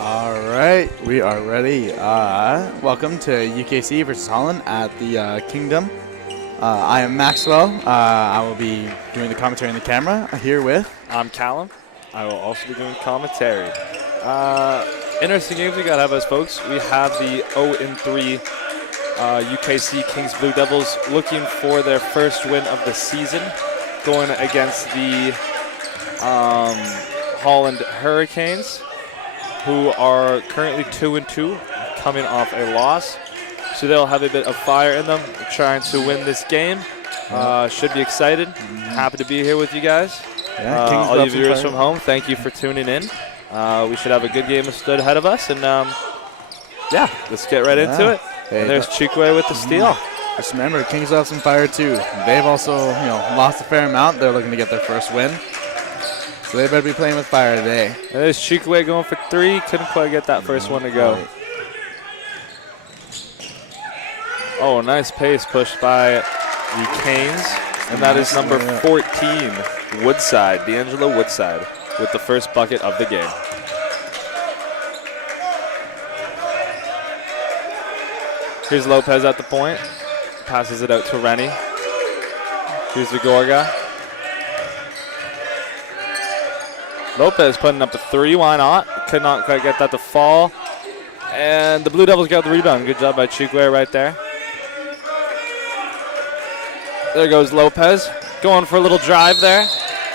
All right, we are ready. Welcome to UKC versus Holland at the Kingdom. I am Maxwell. I will be doing the commentary on the camera here with. I'm Callum. I will also be doing commentary. Interesting games we got to have us, folks. We have the 0-3 UKC Kings Blue Devils looking for their first win of the season, going against the Holland Hurricanes, who are currently 2-2, coming off a loss. So they'll have a bit of fire in them, trying to win this game. Should be excited. Happy to be here with you guys. Yeah, all you viewers from home, thank you for tuning in. We should have a good game stood ahead of us, and yeah, let's get right into it. Hey, and there's Chikwe with the steal. Just remember, Kings have some fire too. They've also, lost a fair amount. They're looking to get their first win. So they better be playing with fire today. There's Chikwe going for three. Couldn't quite get that first one to go. Right. Oh, nice pace pushed by the Canes. And that is number 14, Woodside, D'Angelo Woodside, with the first bucket of the game. Here's Lopez at the point. Passes it out to Rennie. Here's Vigorga. Lopez putting up a three. Why not? Could not quite get that to fall. And the Blue Devils got the rebound. Good job by Chikwe right there. There goes Lopez. Going for a little drive there.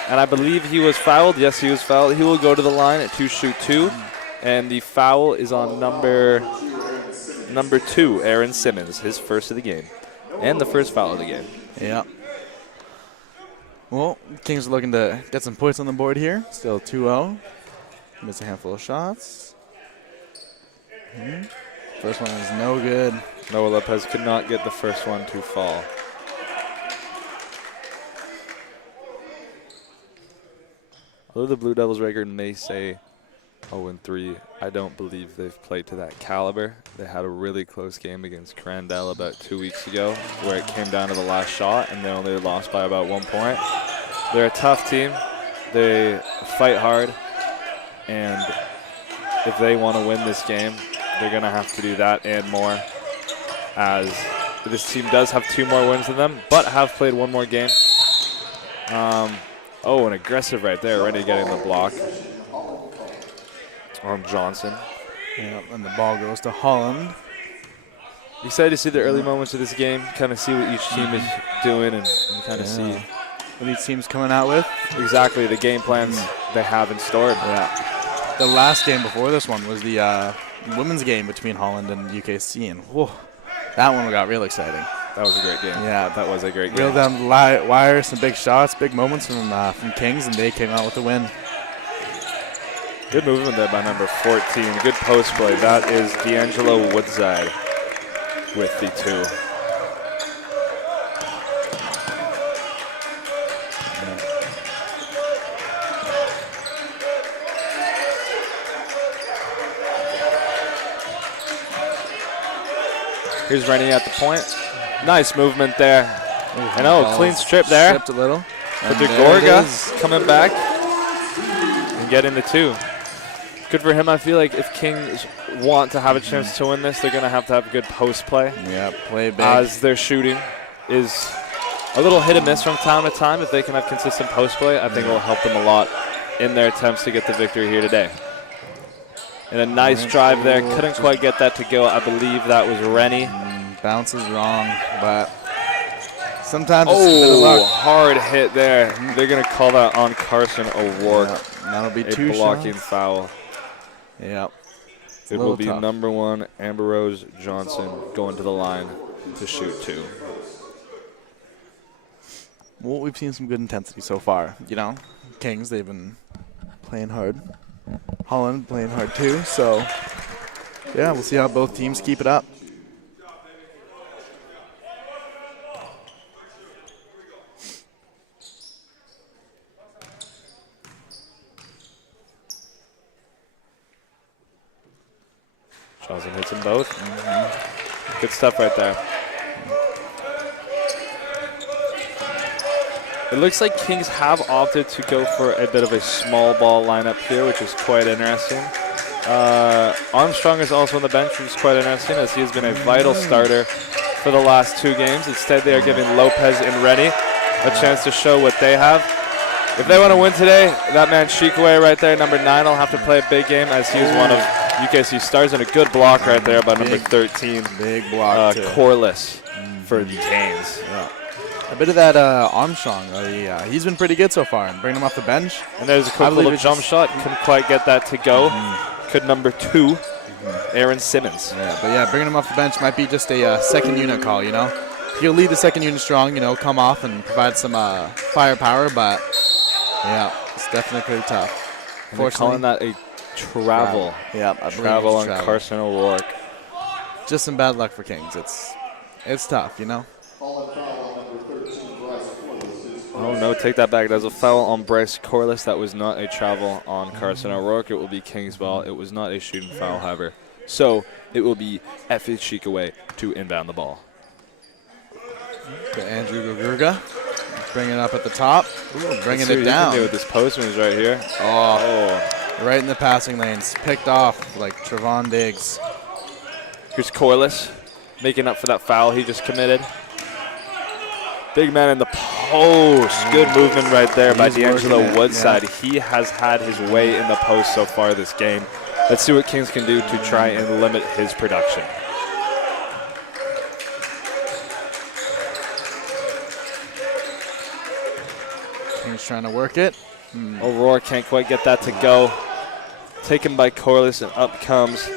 And I believe he was fouled. Yes, he was fouled. He will go to the line to shoot two. And the foul is on number 2, Aaron Simmons, his first of the game. And the first foul of the game. Yeah. Well, Kings are looking to get some points on the board here. Still 2-0. Miss a handful of shots. First one is no good. Noah Lopez could not get the first one to fall. Although the Blue Devils record may say 0-3, I don't believe they've played to that caliber. They had a really close game against Crandell about 2 weeks ago where it came down to the last shot and they only lost by about 1 point. They're a tough team. They fight hard, and if they want to win this game, they're going to have to do that and more, as this team does have 2 more wins than them, but have played 1 more game. Oh, an aggressive right there, already getting the block on Johnson. Yeah, and the ball goes to Holland. Excited to see the early moments of this game, kind of see what each team is doing and kind of see what each team's coming out with. Exactly, the game plans they have in store. Yeah. The last game before this one was the women's game between Holland and UKC, and whoa, that one got real exciting. That was a great game. Yeah, that was a great game. Real down the wire, some big shots, big moments from Kings, and they came out with the win. Good movement there by number 14. Good post play. That is D'Angelo Woodside with the 2. Here's Rennie at the point. Nice movement there. Clean strip there. Stripped a little. But Gorga coming back and getting the 2. Good for him. I feel like if Kings want to have a chance to win this, they're going to have good post play. Yeah, play big. As their shooting is a little hit and miss from time to time. If they can have consistent post play, I think it will help them a lot in their attempts to get the victory here today. And a nice drive there. Couldn't quite get that to go. I believe that was Rennie. Bounces wrong, but sometimes it's a bit of luck. Hard hit there. They're going to call that on Carson O'Rourke. Yeah, that'll be 2 blocking shots. Foul. Yep. It will be number 1, Amber Rose Johnson, going to the line to shoot 2. Well, we've seen some good intensity so far. Kings, they've been playing hard. Holland playing hard too. So, yeah, we'll see how both teams keep it up. Johnson hits them both. Good stuff right there. It looks like Kings have opted to go for a bit of a small ball lineup here, which is quite interesting. Armstrong is also on the bench, which is quite interesting, as he has been a vital starter for the last 2 games. Instead, they are giving Lopez and Rennie a chance to show what they have. If they want to win today, that man Shikwe right there, number 9, will have to play a big game, as he is one of UKC stars, and a good block right there by number 13. Big block, Corliss for the Canes. Yeah. A bit of that Armstrong. He's been pretty good so far. And bringing him off the bench. And there's a quick little jump shot. Couldn't quite get that to go. Could number 2, Aaron Simmons. Yeah, but yeah, bringing him off the bench might be just a second unit call, you know. He'll lead the second unit strong, you know, come off and provide some firepower, but yeah, it's definitely pretty tough. And they're calling that a travel. Yeah, I believe travel it's on Carson O'Rourke. Just some bad luck for Kings. It's tough, you know. Oh, no, take that back. There's a foul on Bryce Corliss. That was not a travel on Carson O'Rourke. It will be Kings ball. It was not a shooting foul, however. So it will be F.H. Shikaway to inbound the ball. To Andrew Gurga. Bringing it up at the top. Ooh, bringing it down. With this post moves right here. Oh, right in the passing lanes. Picked off like Trevon Diggs. Here's Corliss making up for that foul he just committed. Big man in the post. Good movement right there by D'Angelo Woodside. Yeah. He has had his way in the post so far this game. Let's see what Kings can do to try and limit his production. Kings trying to work it. O'Rourke can't quite get that to go. Taken by Corliss, and up comes.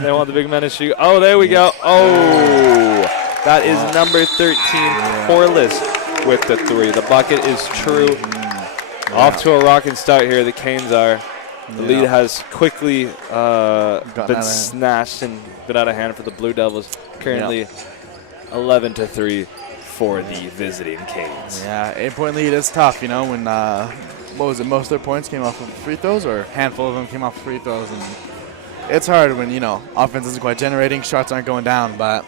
They want the big man to shoot. Oh, there we go. Oh, that is number 13, Corliss, with the 3. The bucket is true. Off to a rocking start here. The Canes are. The lead has quickly been snatched and been out of hand for the Blue Devils. Currently 11-3 for the visiting Canes. Yeah, 8-point lead is tough, you know, when, what was it, most of their points came off of free throws, or a handful of them came off of free throws. And it's hard when, you know, offense isn't quite generating, shots aren't going down, but,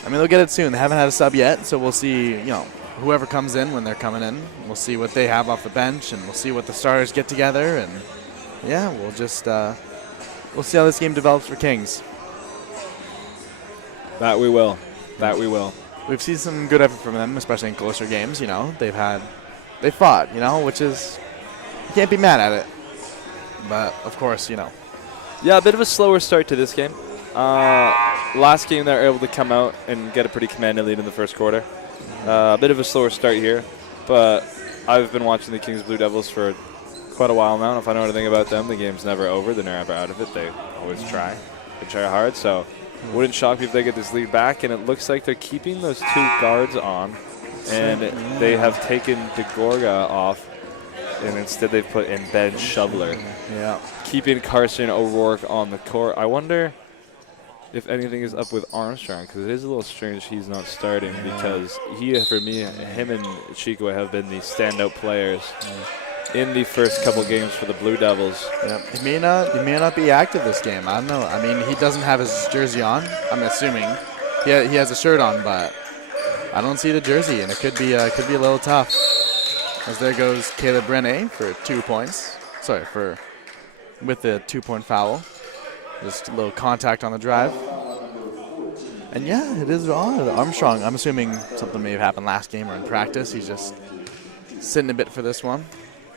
I mean, they'll get it soon. They haven't had a sub yet, so we'll see, you know, whoever comes in when they're coming in. We'll see what they have off the bench, and we'll see what the starters get together, and, yeah, we'll just, we'll see how this game develops for Kings. That we will. That we will. We've seen some good effort from them, especially in closer games, you know. They fought, you know, which is, you can't be mad at it. But, of course, you know. Yeah, a bit of a slower start to this game. Last game they were able to come out and get a pretty commanding lead in the first quarter. A bit of a slower start here, but I've been watching the Kings Blue Devils for quite a while now, and if I know anything about them, the game's never over. They're never out of it. They always try. They try hard, so wouldn't shock me if they get this lead back, and it looks like they're keeping those 2 guards on, and they have taken DeGorga off, and instead they've put in Ben Shoveler. Yeah. Keeping Carson O'Rourke on the court. I wonder if anything is up with Armstrong, because it is a little strange he's not starting, because for me, him and Chikwe have been the standout players in the first couple games for the Blue Devils. Yeah. He may not be active this game. I don't know. I mean, he doesn't have his jersey on. I'm assuming he has a shirt on, but I don't see the jersey, and it could be a little tough. As there goes Caleb Rene for 2 points. Sorry, with the 2-point foul. Just a little contact on the drive. And yeah, it is odd. Armstrong, I'm assuming something may have happened last game or in practice. He's just sitting a bit for this one.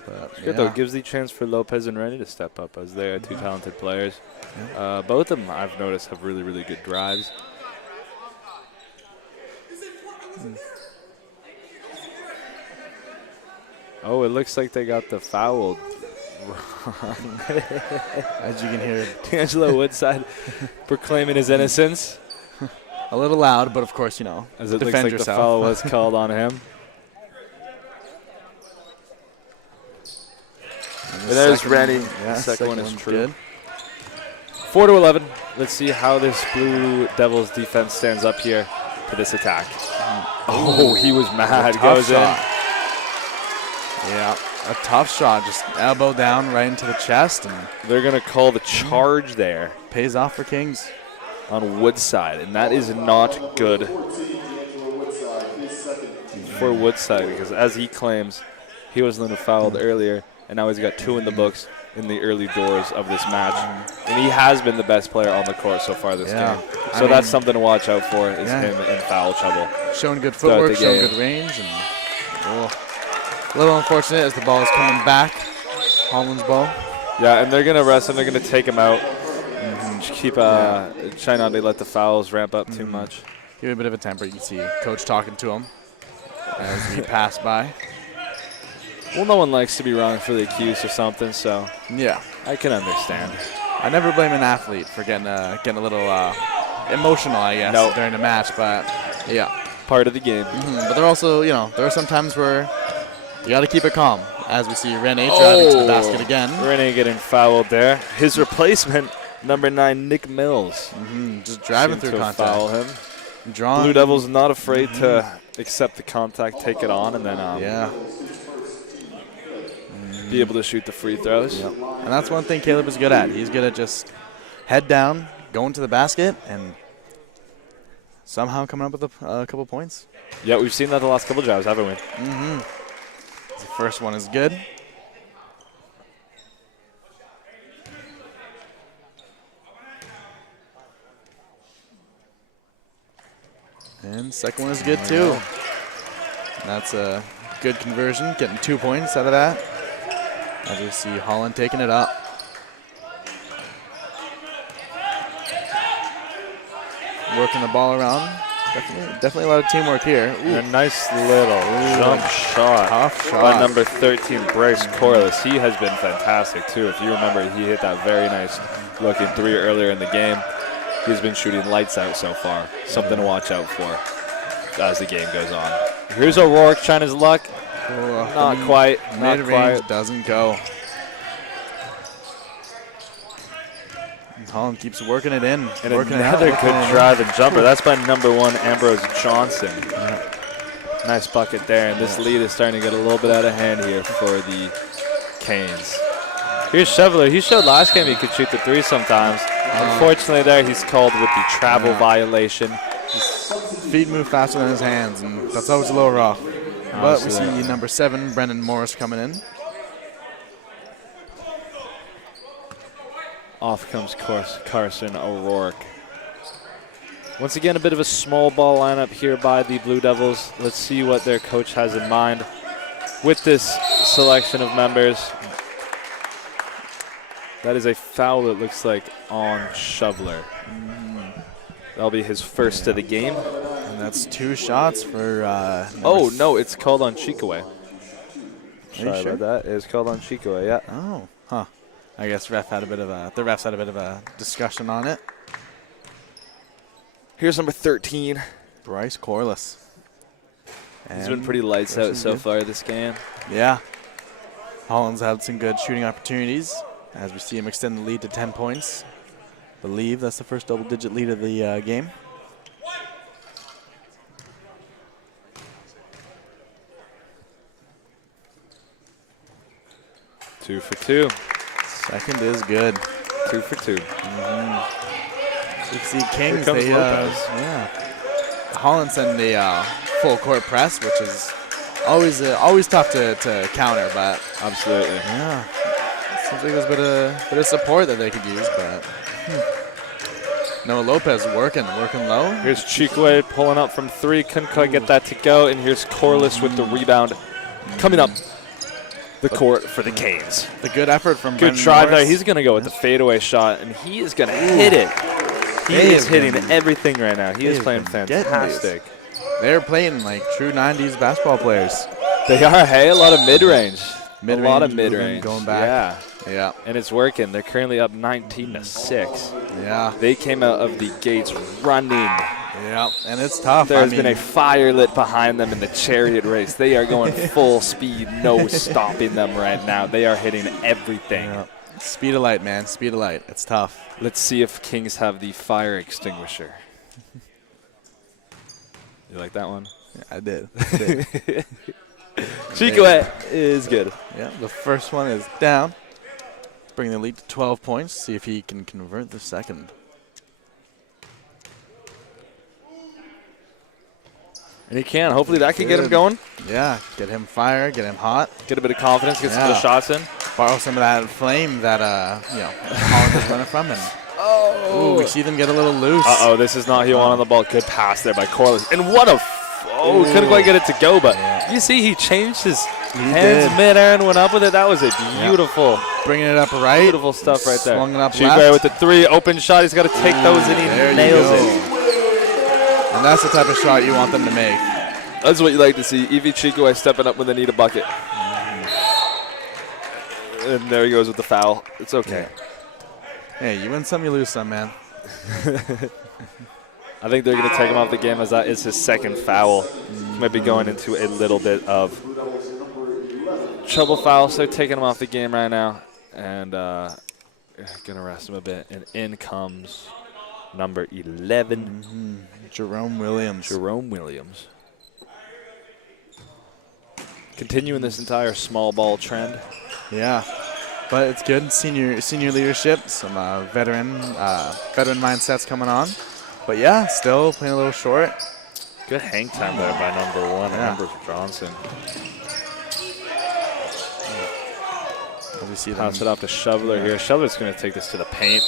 But, good though, gives the chance for Lopez and Rennie to step up, as they are 2 talented players. Both of them, I've noticed, have really, really good drives. Oh, it looks like they got the foul wrong. As you can hear, D'Angelo Woodside proclaiming his innocence. A little loud, but of course, you know, as it looks defend like yourself. The foul was called on him. And there's Rennie. Yeah, the second one is true. Good. 4-11. Let's see how this Blue Devils defense stands up here to this attack. Oh, he was mad. Goes shot. Yeah, a tough shot. Just elbow down right into the chest. And they're going to call the charge there. Pays off for Kings. On Woodside, and that is not good for Woodside, because as he claims, he was the one who fouled earlier. and now he's got 2 in the books in the early doors of this match. And he has been the best player on the court so far this game. So that's something to watch out for, is him in foul trouble. Showing good footwork, showing good range. And a little unfortunate as the ball is coming back. Holland's ball. Yeah, and they're going to rest him. They're going to take him out. Just keep try not to let the fouls ramp up too much. Give him a bit of a temper. You can see coach talking to him as we pass by. Well, no one likes to be wrong for the accused or something, so yeah, I can understand. I never blame an athlete for getting a little emotional, I guess, during the match, but yeah. Part of the game. But there also, there are some times where you got to keep it calm, as we see Rene driving to the basket again. Rene getting fouled there. His replacement, number 9, Nick Mills. Just driving through contact. Foul him. Drawing. Blue Devils not afraid to accept the contact, take it on, and then be able to shoot the free throws. Yep. And that's one thing Caleb is good at. He's good at just head down, going to the basket, and somehow coming up with a couple points. Yeah, we've seen that the last couple drives, haven't we? The first one is good. And second one is good too. That's a good conversion, getting 2 points out of that. As we see Holland taking it up. Working the ball around. Definitely a lot of teamwork here. A nice little jump shot. Tough shot. By number 13, Bryce Corliss. He has been fantastic too. If you remember, he hit that very nice looking 3 earlier in the game. He's been shooting lights out so far. Something to watch out for as the game goes on. Here's O'Rourke trying his luck. Not quite. Mid-range doesn't go. Holland keeps working it in. And another good drive and jumper. That's by number 1, Ambrose Johnson. Nice bucket there. And this lead is starting to get a little bit out of hand here for the Canes. Here's Chevalier. He showed last game he could shoot the 3 sometimes. Unfortunately there, he's called with the travel violation. His feet move faster than his hands, and that's always a little rough. But we see number 7, Brendan Morris, coming in. Off comes Carson O'Rourke. Once again, a bit of a small ball lineup here by the Blue Devils. Let's see what their coach has in mind with this selection of members. That is a foul, it looks like, on Shoveler. That'll be his first of the game. And that's 2 shots for... oh, no, it's called on Chikaway. Sorry about that. It's called on Chikaway, yeah. Oh, huh. I guess the refs had a bit of a discussion on it. Here's number 13. Bryce Corliss. He's been pretty lights out so far this game. Yeah. Holland's had some good shooting opportunities as we see him extend the lead to 10 points. Believe that's the first double-digit lead of the game. Two for 2. Second is good. 2 for 2. You see Kings, Holland sent the full court press, which is always tough to counter, but absolutely. Yeah. Seems like there's a bit of support that they could use, but Noah Lopez working low. Here's Chikwe pulling up from 3, couldn't quite get that to go, and here's Corliss with the rebound coming up the court for the Canes. The good effort from Good drive there. He's going to go with the fadeaway shot, and he is going to hit it. He is hitting everything right now. He is playing fantastic. They're playing like true 90s basketball players. They are, hey, a lot of mid-range. A lot of mid-range. Going back. Yeah. And it's working. They're currently up 19-6. Yeah. They came out of the gates running. Yeah, and it's tough. There's been a fire lit behind them in the chariot race. They are going full speed, no stopping them right now. They are hitting everything. Yeah. Speed of light, man. Speed of light. It's tough. Let's see if Kings have the fire extinguisher. You like that one? Yeah, I did. Chikwe is good. Yeah, the first one is down. Bring the lead to 12 points. See if he can convert the second. And he can. Hopefully that can get him going. Yeah, get him fired, get him hot. Get a bit of confidence, get some of the shots in. Borrow some of that flame that, Holland is running from. And ooh, we see them get a little loose. Uh-oh, this is not he wanted the ball. Good pass there by Corliss. And what a couldn't quite get it to go, but you see he changed his hands mid-air and went up with it. That was a beautiful. Bringing it up right. Beautiful stuff right there. Swung it up Chuber with the 3, open shot. He's got to take those and he nails it. And that's the type of shot you want them to make. That's what you like to see. Evie Chico stepping up when they need a bucket. And there he goes with the foul. It's okay. Hey, you win some, you lose some, man. I think they're going to take him off the game as that is his second foul. He might be going into a little bit of trouble foul, so taking him off the game right now. And going to rest him a bit. And in comes number 11. Jerome Williams. Continuing this entire small ball trend. Yeah, but it's good. Senior leadership, some veteran mindsets coming on. But yeah, still playing a little short. Good hang time there by number 1, Amber Johnson. Pass it off to Shoveler here. Shoveler's going to take this to the paint,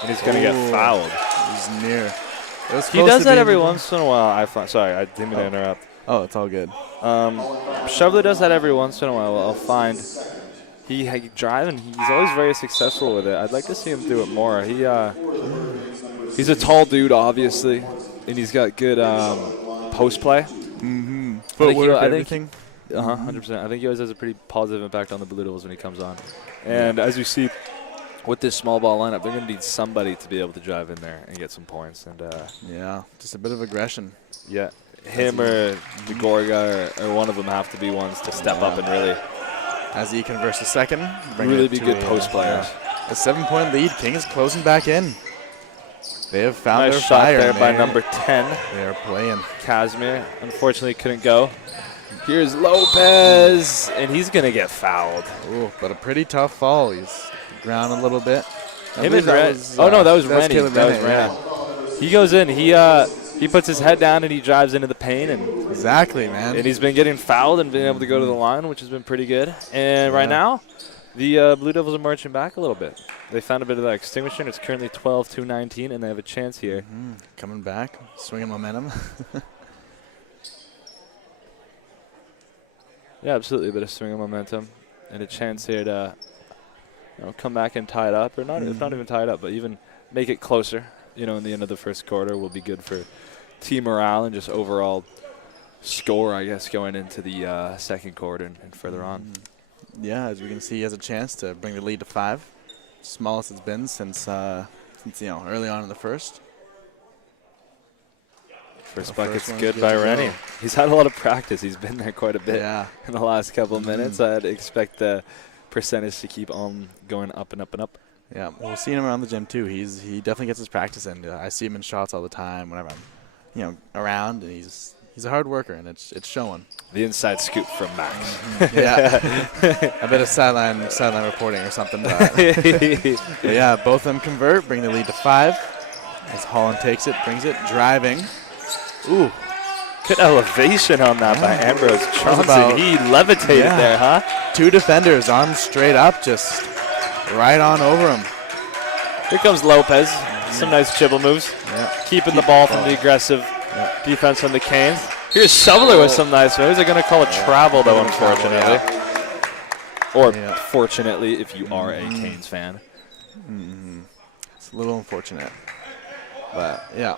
and he's going to get fouled. He's near. He does that every once in a while. Sorry, I didn't mean to interrupt. Oh, it's all good. Shoveler does that every once in a while. I'll find he driving. He's always very successful with it. I'd like to see him do it more. He's a tall dude, obviously, and he's got good post play. Footwork, everything. 100%. I think he always has a pretty positive impact on the Blue Devils when he comes on. And as you see with this small ball lineup, they're going to need somebody to be able to drive in there and get some points. And yeah, just a bit of aggression. Yeah, him or DeGorga or one of them have to be ones to step up and really. As he converts a second, really be good post players. A 7-point lead. King is closing back in. They have found their shot fire there by number 10. They are playing. Casimir, unfortunately, couldn't go. Here's Lopez, and he's going to get fouled. Ooh, but a pretty tough fall. He's ground a little bit. Him and Ren. That was Rennie. Yeah. He goes in. He puts his head down and he drives into the paint. And exactly, man. And he's been getting fouled and being able to go to the line, which has been pretty good. And right now, the Blue Devils are marching back a little bit. They found a bit of that extinguisher, and it's currently 12-19, and they have a chance here. Coming back, swinging momentum. Yeah, absolutely, a bit of swing of momentum, and a chance here to come back and tie it up, or not, if not even tie it up, but even make it closer. In the end of the first quarter will be good for team morale and just overall score, I guess, going into the second quarter and further on. Yeah, as we can see, he has a chance to bring the lead to 5. Smallest it's been since early on in the first. First bucket's good by Rennie. He's had a lot of practice. He's been there quite a bit in the last couple of minutes. I'd expect the percentage to keep on going up and up and up. Yeah, we'll see him around the gym too. He definitely gets his practice in. I see him in shots all the time whenever I'm around, and he's a hard worker, and it's showing. The inside scoop from Max. A bit of sideline reporting or something. But yeah, both of them convert, bring the lead to 5. As Holland takes it, brings it, driving. Ooh, good elevation on that by Ambrose Johnson. He levitated there, huh? 2 defenders, arms straight up, just right on over him. Here comes Lopez. Some nice dribble moves. Keeping the ball from the aggressive defense from the Canes. Here's Shoveler with some nice moves. They're going to call it travel, though, unfortunately. Or fortunately, if you are a Canes fan. It's a little unfortunate. But, yeah.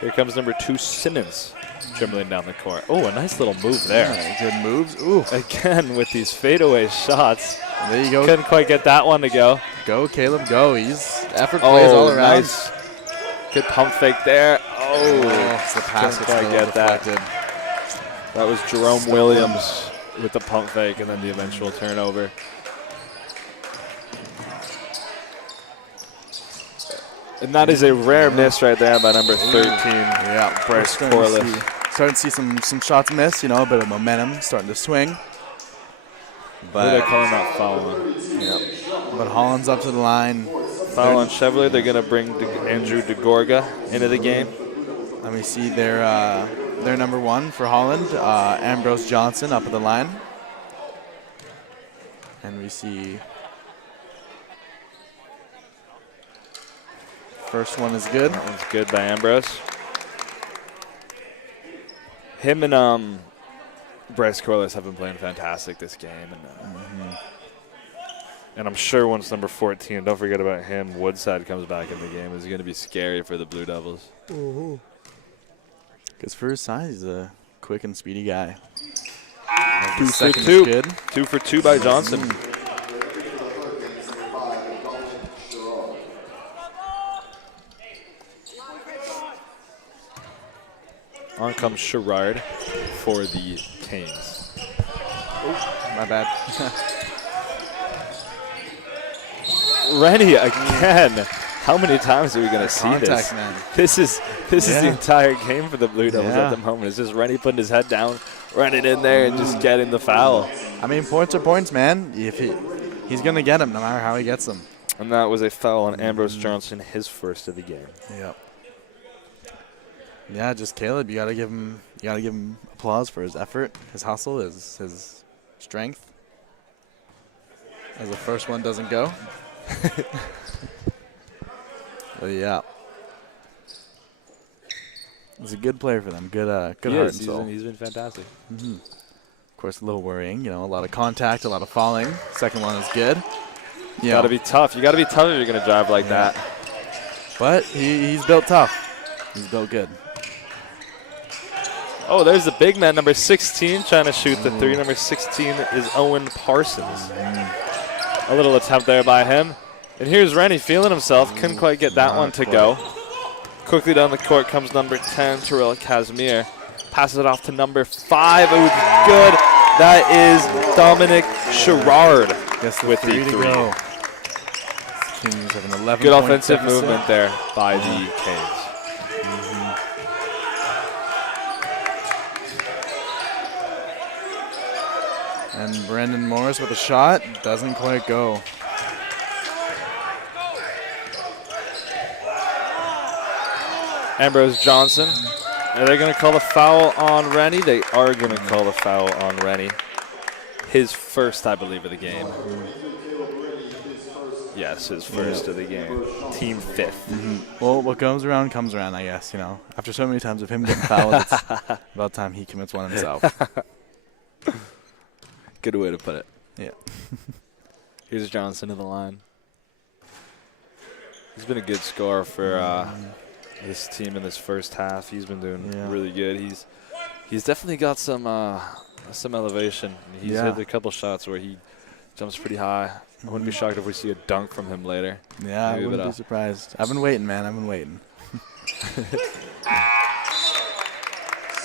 Here comes number 2, Simmons, dribbling down the court. Oh, a nice little move there. Good moves. Ooh. Again, with these fadeaway shots. There you go. Couldn't quite get that one to go. Go, Caleb, go. He's effort plays all around. Nice. Good pump fake there. Oh, it's the pass. Couldn't quite get that. That was Jerome Williams with the pump fake and then the eventual turnover. And that is a rare miss right there by number 13. Yeah, Bryce Corliss. Starting to see some shots miss, a bit of momentum starting to swing. But they're calling that foul. But Holland's up to the line. Foul on Chevrolet. They're going to bring Andrew DeGorga into the game. Let me see their number 1 for Holland, Ambrose Johnson up at the line. And we see first one is good. That one's good by Ambrose. Him and Bryce Corliss have been playing fantastic this game. And I'm sure once number 14, don't forget about him, Woodside comes back in the game, is going to be scary for the Blue Devils. Because for his size, he's a quick and speedy guy. 2 for 2. Good. 2 for 2 by Johnson. On comes Sherrard for the Canes. Oh, my bad. Rennie again. How many times are we going to see this? Man. This is the entire game for the Blue Devils at the moment. It's just Rennie putting his head down, running in there, and just getting the foul. I mean, points are points, man. If he's going to get them no matter how he gets them. And that was a foul on Ambrose Johnson, his first of the game. Yep. Yeah, just Caleb. You gotta give him applause for his effort, his hustle, his strength. As the first one doesn't go. But yeah, he's a good player for them. Good heart and soul. He's been fantastic. Of course, a little worrying. A lot of contact, a lot of falling. Second one is good. You gotta be tough. You gotta be tough if you're gonna drive like that. But he's built tough. He's built good. Oh, there's the big man, number 16, trying to shoot the 3. Number 16 is Owen Parsons. A little attempt there by him. And here's Rennie feeling himself. Couldn't quite get that one to go. Quickly down the court comes number 10, Terrell Casimir. Passes it off to number 5. It was good. That is Dominic Sherrard with the 3. Kings have an 11 good offensive movement there by the Canes. And Brandon Morris with a shot. Doesn't quite go. Ambrose Johnson. Are they going to call a foul on Rennie? They are going to call a foul on Rennie. His first, I believe, of the game. Yes, his first of the game. Team 5th. Well, what comes around, I guess. After so many times of him getting fouled, it's about time he commits one himself. Good way to put it. Yeah. Here's Johnson in the line. He's been a good scorer for this team in this first half. He's been doing really good. He's definitely got some elevation. He's hit a couple shots where he jumps pretty high. I wouldn't be shocked if we see a dunk from him later. Yeah, I wouldn't be surprised. I've been waiting, man. I've been waiting.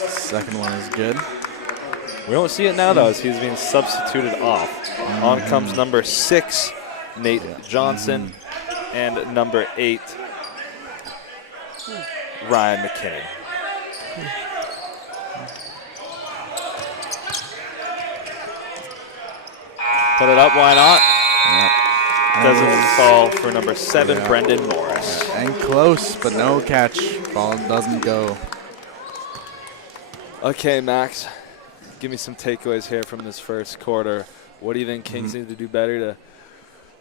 Second one is good. We don't see it now, though, as he's being substituted off. On comes number 6, Nate Johnson, and number 8, Ryan McKinney. Put it up, why not? Doesn't fall for number 7, Brendan Morris. And close, but no catch. Ball doesn't go. Okay, Max. Give me some takeaways here from this first quarter. What do you think Kings need to do better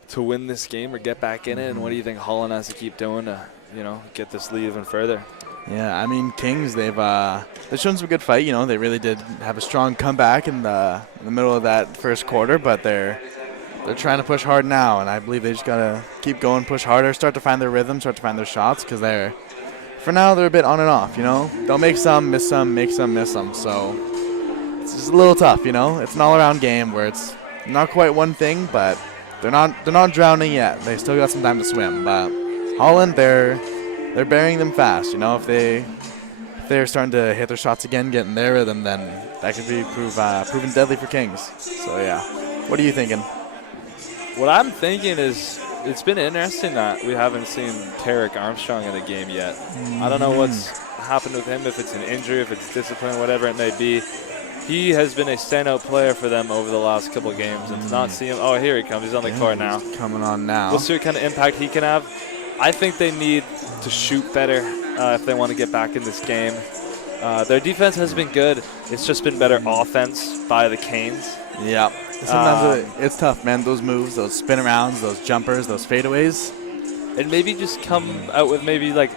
to win this game or get back in it? And what do you think Holland has to keep doing to, get this lead even further? Yeah, I mean, Kings, they've shown some good fight. They really did have a strong comeback in the middle of that first quarter, but they're trying to push hard now, and I believe they just gotta keep going, push harder, start to find their rhythm, start to find their shots, because for now they're a bit on and off. They'll make some, miss some, make some, miss some. So it's just a little tough. It's an all-around game where it's not quite one thing, but they're not drowning yet. They still got some time to swim. But Holland, they're burying them fast. If they're starting to hit their shots again, getting their rhythm, then that could be proven deadly for Kings. So yeah, what are you thinking? What I'm thinking is it's been interesting that we haven't seen Tarek Armstrong in the game yet. I don't know what's happened with him, if it's an injury, if it's discipline, whatever it may be. He has been a standout player for them over the last couple of games, and to not see him, oh, here he comes, he's on the court now. Coming on now. We'll see what kind of impact he can have. I think they need to shoot better. if they want to get back in this game. Their defense has been good. It's just been better offense by the Canes. Yeah. Sometimes it's tough, man. Those moves, those spin arounds, those jumpers, those fadeaways. And maybe just come out with maybe like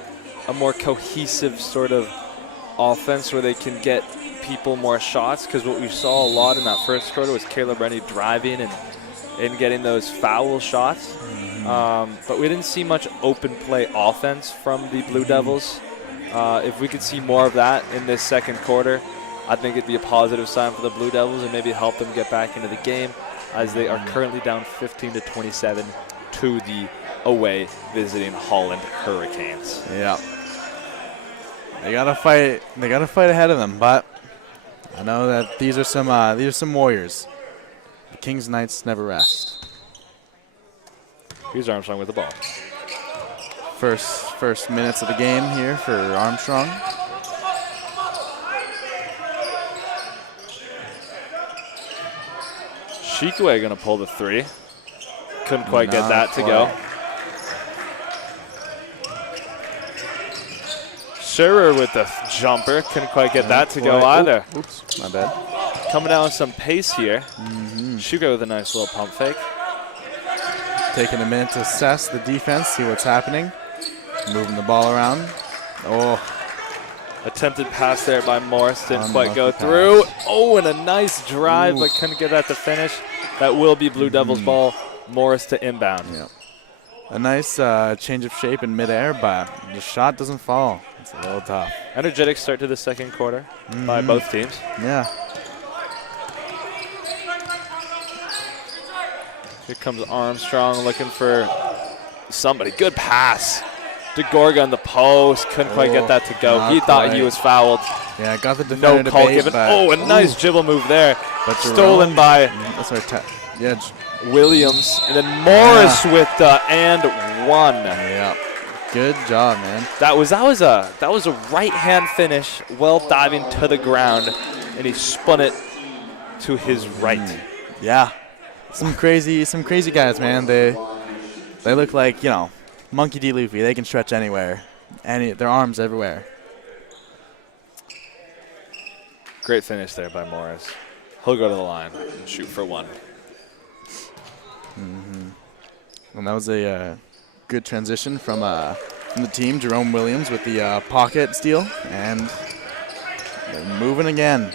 a more cohesive sort of offense where they can get people more shots, because what we saw a lot in that first quarter was Caleb Rennie driving and getting those foul shots. But we didn't see much open play offense from the Blue Devils. If we could see more of that in this second quarter, I think it'd be a positive sign for the Blue Devils and maybe help them get back into the game, as they are currently down 15-27 to the away visiting Holland Hurricanes. Yeah. They gotta fight. They gotta fight ahead of them, but I know that these are some warriors. The Kings Knights never rest. Here's Armstrong with the ball. First minutes of the game here for Armstrong. Shikwe gonna pull the three. Couldn't quite get that to go. Scherer with the jumper. Couldn't quite get that to go either. Oops, my bad. Coming out with some pace here. Shikwe with a nice little pump fake. Taking a minute to assess the defense, see what's happening. Moving the ball around. Oh. Attempted pass there by Morris. Didn't quite go through. Oh, and a nice drive, but couldn't get that to finish. That will be Blue Devils ball. Morris to inbound. Yeah. A nice change of shape in midair, but the shot doesn't fall. It's a little tough. Energetic start to the second quarter by both teams. Yeah. Here comes Armstrong looking for somebody. Good pass. DeGorga on the post. Couldn't quite get that to go. He thought he was fouled. Yeah, got the defender no call debate, given. Oh, a nice dribble move there. But stolen by Williams. And then Morris with the and one. Yeah. Good job, man. That was a right-hand finish, well diving to the ground, and he spun it to his right. Yeah. Some crazy guys, man. They look like, Monkey D. Luffy. They can stretch anywhere. Their arms everywhere. Great finish there by Morris. He'll go to the line and shoot for one. And that was a good transition from the team. Jerome Williams with the pocket steal. And they're moving again.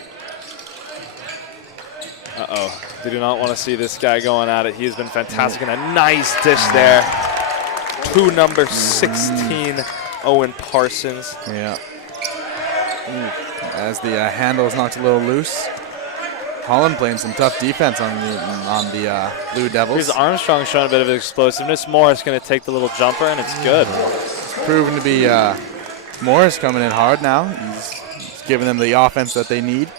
Uh-oh. They do not want to see this guy going at it. He has been fantastic. And a nice dish there to number 16, Owen Parsons. Yeah. As the handle is knocked a little loose. Holland playing some tough defense on the Blue Devils. Here's Armstrong showing a bit of explosiveness. Morris going to take the little jumper, and it's good. It's proven to be Morris coming in hard now. He's giving them the offense that they need.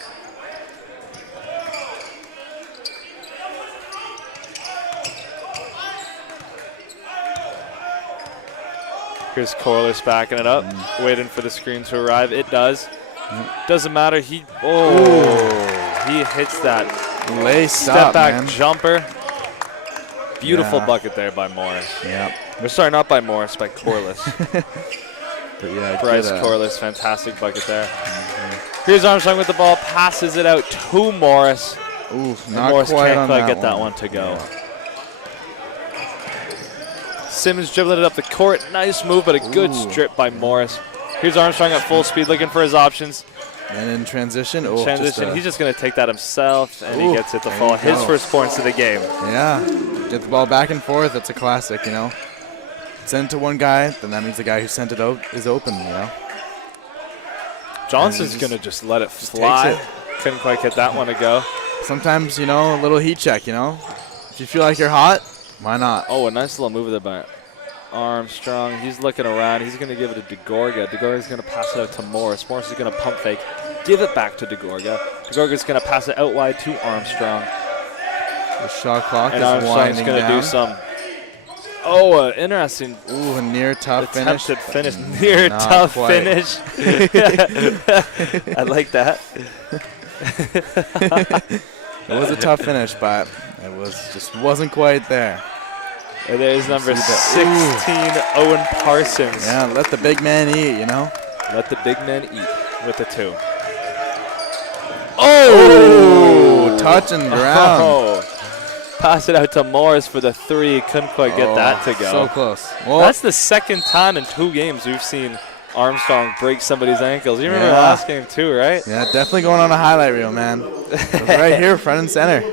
Here's Corliss backing it up, waiting for the screen to arrive. It does. Doesn't matter. He hits that step back jumper. Beautiful bucket there by Morris. Yeah. We're sorry, not by Morris, by Corliss. But yeah, Bryce Corliss, fantastic bucket there. Here's Armstrong with the ball, passes it out to Morris. Not Morris quite can't on quite that get that one to go. Yeah. Simmons dribbling it up the court. Nice move, but a good strip by Morris. Here's Armstrong at full speed looking for his options. And in transition. He's just going to take that himself, and he gets it to fall. His first points of the game. Yeah. Get the ball back and forth. That's a classic, Send it to one guy, then that means the guy who sent it out is open, Johnson's going to just let it fly. Couldn't quite get that one to go. Sometimes, a little heat check, If you feel like you're hot, why not? Oh, a nice little move there by Armstrong. He's looking around. He's going to give it to DeGorga. DeGorga's going to pass it out to Morris. Morris is going to pump fake, give it back to DeGorga. DeGorga's going to pass it out wide to Armstrong. The shot clock and is Armstrong's winding going to down. do some. Interesting. A near tough finish. Near tough finish. I like that. It was a tough finish, but it wasn't quite there. And there's number 16, Owen Parsons. Yeah, let the big man eat, you know? Let the big man eat with the 2. Oh! Touch and ground. Oh. Pass it out to Morris for the 3. Couldn't quite get that to go. So close. Well, that's the second time in 2 games we've seen Armstrong break somebody's ankles. You remember last game too, right? Yeah, definitely going on a highlight reel, man. Right here, front and center.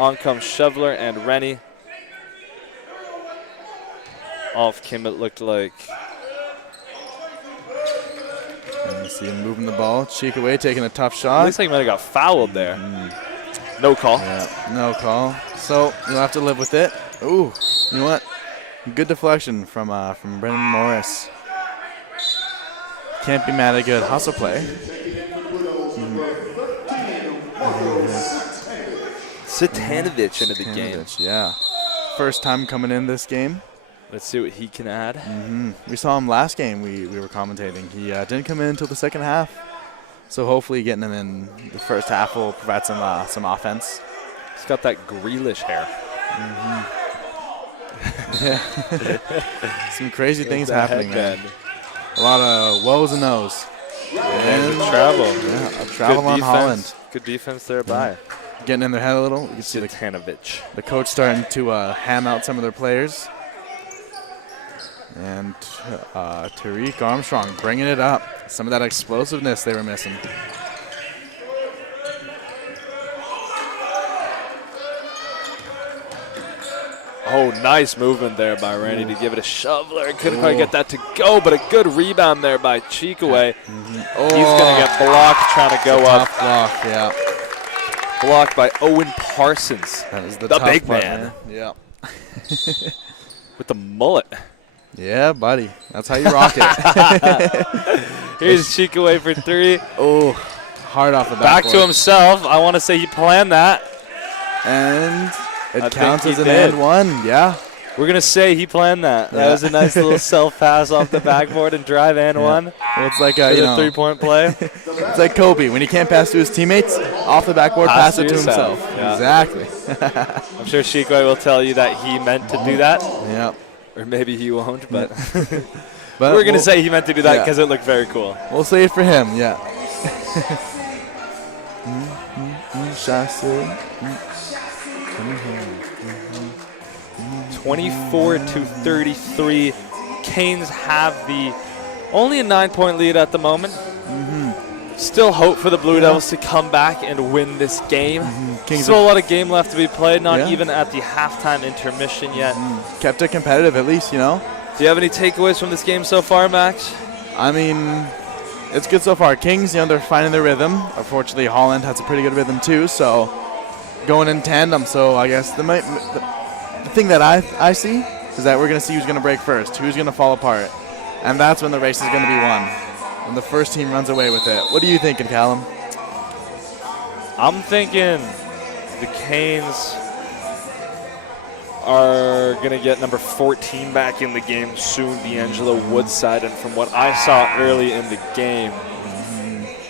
On comes Shoveler and Rennie. Off Kim, it looked like. And you see him moving the ball. Cheek away, taking a tough shot. Looks like he might have got fouled there. No call. Yeah, no call. So you'll have to live with it. Ooh, you know what? Good deflection from Brendan Morris. Can't be mad at good hustle play. Satanovich into the game. Yeah. First time coming in this game. Let's see what he can add. We saw him last game. We were commentating. He didn't come in until the second half. So hopefully getting him in the first half will provide some offense. He's got that Grealish hair. Yeah. Some crazy things happening, man. A lot of woes and no's. And travel. Yeah, travel on Holland. Good defense there by. Getting in their head a little. You can see the coach starting to ham out some of their players. And Tariq Armstrong bringing it up. Some of that explosiveness they were missing. Oh, nice movement there by Randy to give it a shoveler. Couldn't quite get that to go, but a good rebound there by Cheekaway. Oh, he's going to get blocked trying to go up. Tough block, yeah. Blocked by Owen Parsons. That is the big part, man. Yeah. With the mullet. Yeah, buddy. That's how you rock it. Here's Cheekaway for 3. Oh, hard off the back backboard. to himself. I want to say he planned that. And it counts as an and one. Yeah. We're going to say he planned that. That was a nice little self-pass off the backboard and drive and one. Well, it's like a 3-point play. It's like Kobe. When he can't pass to his teammates, off the backboard, pass it to himself. Yeah. Exactly. I'm sure Cheekaway will tell you that he meant to do that. Yeah. Or maybe he won't, but, but we're going to say he meant to do that because it looked very cool. We'll say it for him, yeah. 24-33. Canes have the only a 9-point lead at the moment. Still hope for the Blue Devils to come back and win this game. Still a lot of game left to be played, not even at the halftime intermission yet. Kept it competitive at least, you know. Do you have any takeaways from this game so far, Max? I mean, it's good so far. Kings, you know, they're finding their rhythm. Unfortunately, Holland has a pretty good rhythm too, so going in tandem. So I guess the thing that I see is that we're going to see who's going to break first, who's going to fall apart. And that's when the race is going to be won. And the first team runs away with it. What are you thinking, Callum? I'm thinking the Canes are going to get number 14 back in the game soon, D'Angelo Woodside. And from what I saw early in the game,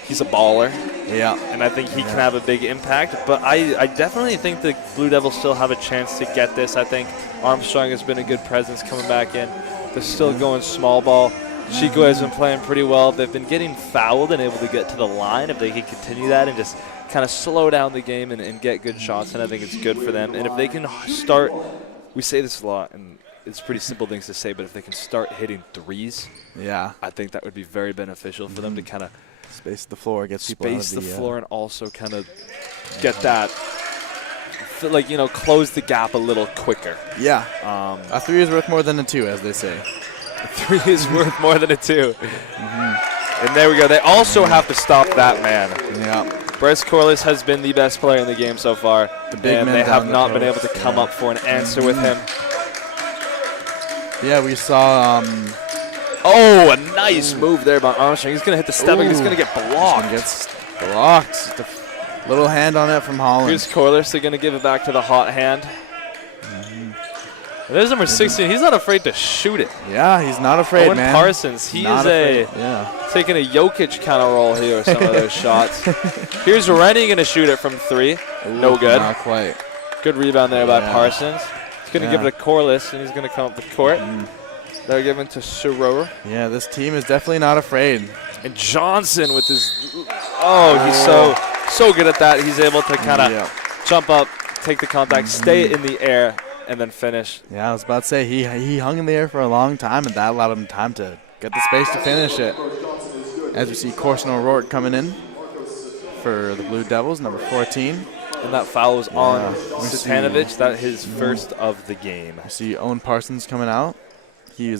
he's a baller. Yeah. And I think he can have a big impact. But I definitely think the Blue Devils still have a chance to get this. I think Armstrong has been a good presence coming back in. They're still going small ball. Chico has been playing pretty well. They've been getting fouled and able to get to the line. If they can continue that and just kind of slow down the game and get good shots, and I think it's good for them. And if they can start, we say this a lot, and it's pretty simple things to say, but if they can start hitting threes, I think that would be very beneficial for them to kind of space the floor, get people out of the floor, and also kind of get that, like, you know, close the gap a little quicker. Yeah. A 3 is worth more than a 2, as they say. A 3 is worth more than a 2. And there we go. They also have to stop that man. Yeah. Bryce Corliss has been the best player in the game so far. The big and man they have not been post. able to come up for an answer with him. Yeah, we saw... oh, a nice move there by Armstrong. He's going to hit the step and he's going to get blocked. Gets blocked. Little hand on it from Holland. Here's Corliss. They're going to give it back to the hot hand. There's number 16. He's not afraid to shoot it. Yeah, he's not afraid, Owen man. Parsons, he is taking a Jokic kind of role here with some of those shots. Here's Rennie going to shoot it from 3. Ooh, no good. Not quite. Good rebound there by Parsons. He's going to give it to Corliss, and he's going to come up the court. They're giving to Soror. Yeah, this team is definitely not afraid. And Johnson with his he's so good at that. He's able to kind of jump up, take the contact, stay in the air, and then finish. Yeah, I was about to say he hung in the air for a long time, and that allowed him time to get the space to finish it. As we see Corson O'Rourke coming in for the Blue Devils, number 14. And that foul was on Sitanovic. That his first of the game. I see Owen Parsons coming out. He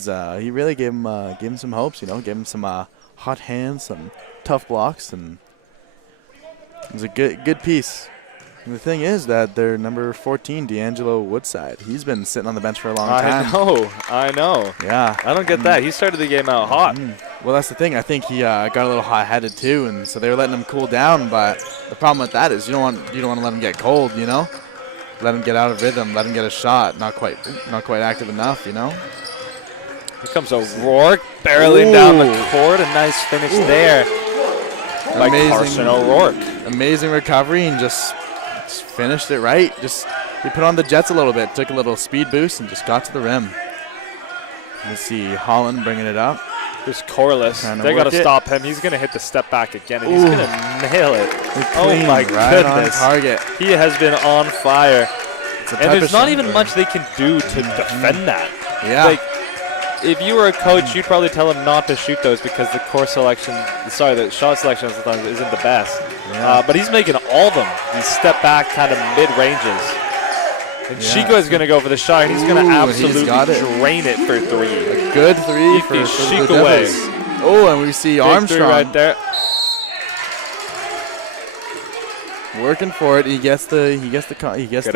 really gave him some hopes, gave him some hot hands, some tough blocks, and it was a good piece. And the thing is that their number 14, D'Angelo Woodside, he's been sitting on the bench for a long time. I know. Yeah. I don't get that. He started the game out hot. Well, that's the thing. I think he got a little hot-headed too, and so they were letting him cool down. But the problem with that is you don't want to let him get cold, Let him get out of rhythm. Let him get a shot. Not quite active enough, Here comes O'Rourke barreling down the court. A nice finish there by Carson O'Rourke. Amazing recovery and just finished it right. He put on the Jets a little bit, took a little speed boost, and just got to the rim. Let's see Holland bringing it up. There's Corliss. They got to stop him. He's going to hit the step back again, and he's going to nail it. Oh, my right goodness. On target. He has been on fire. And there's not even much they can do to defend that. Yeah. If you were a coach, you'd probably tell him not to shoot those because the the shot selection sometimes isn't the best. Yeah. But he's making all of them. These step back kind of mid-ranges. And Chico is going to go for the shot, and he's going to absolutely drain it for 3. A good 3 for the Blue Devils. Oh, and we see Armstrong right there. Working for it. He gets the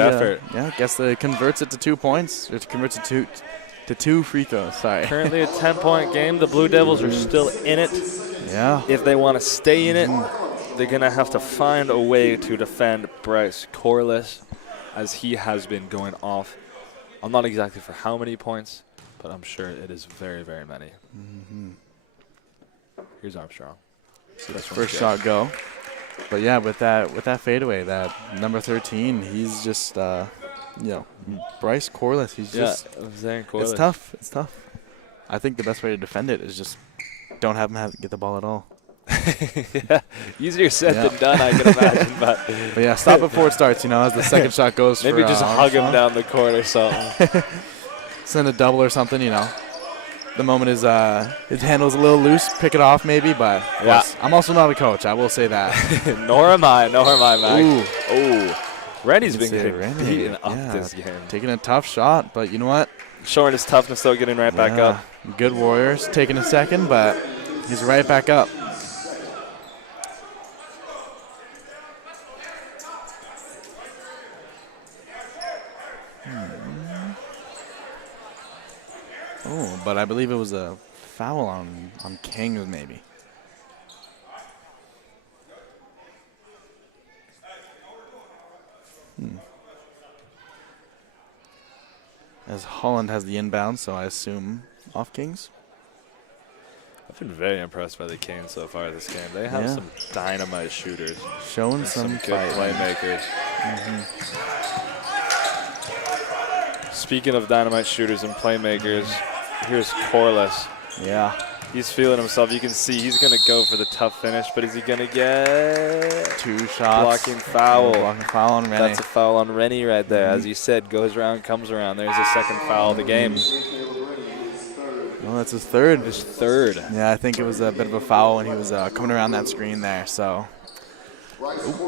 effort. Converts it to 2 points. Or converts it to 2 free throws. Sorry. Currently a 10-point game. The Blue Devils are still in it. Yeah. If they want to stay in it, they're going to have to find a way to defend Bryce Corliss, as he has been going off. I'm not exactly for how many points, but I'm sure it is very, very many. Here's Armstrong. First shot go. But yeah, with that fadeaway, that number 13, he's just Bryce Corliss. He's just Corliss. It's tough. I think the best way to defend it is just don't have him get the ball at all. Yeah, easier said than done, I can imagine. But yeah, stop before it starts. As the second shot goes. Maybe for, just hug him down the court or something. Send a double or something. The moment his handle's a little loose, pick it off maybe. But I'm also not a coach. I will say that. Nor am I, Mac. Oh, Rennie's been getting beaten up this game. Taking a tough shot, but you know what? Showing his toughness, though, getting right back up. Good Warriors. Taking a second, but he's right back up. Oh, but I believe it was a foul on Kings, maybe. As Holland has the inbound, so I assume off Kings. I've been very impressed by the Canes so far this game. They have some dynamite shooters. Showing some good playmakers. Speaking of dynamite shooters and playmakers, here's Corliss. Yeah. He's feeling himself. You can see he's going to go for the tough finish, but is he going to get 2 shots? Blocking foul. Blocking foul on Rennie. That's a foul on Rennie right there. As you said, goes around, comes around. There's a second foul of the game. Well, that's his third. His third. Yeah, I think it was a bit of a foul when he was coming around that screen there. So,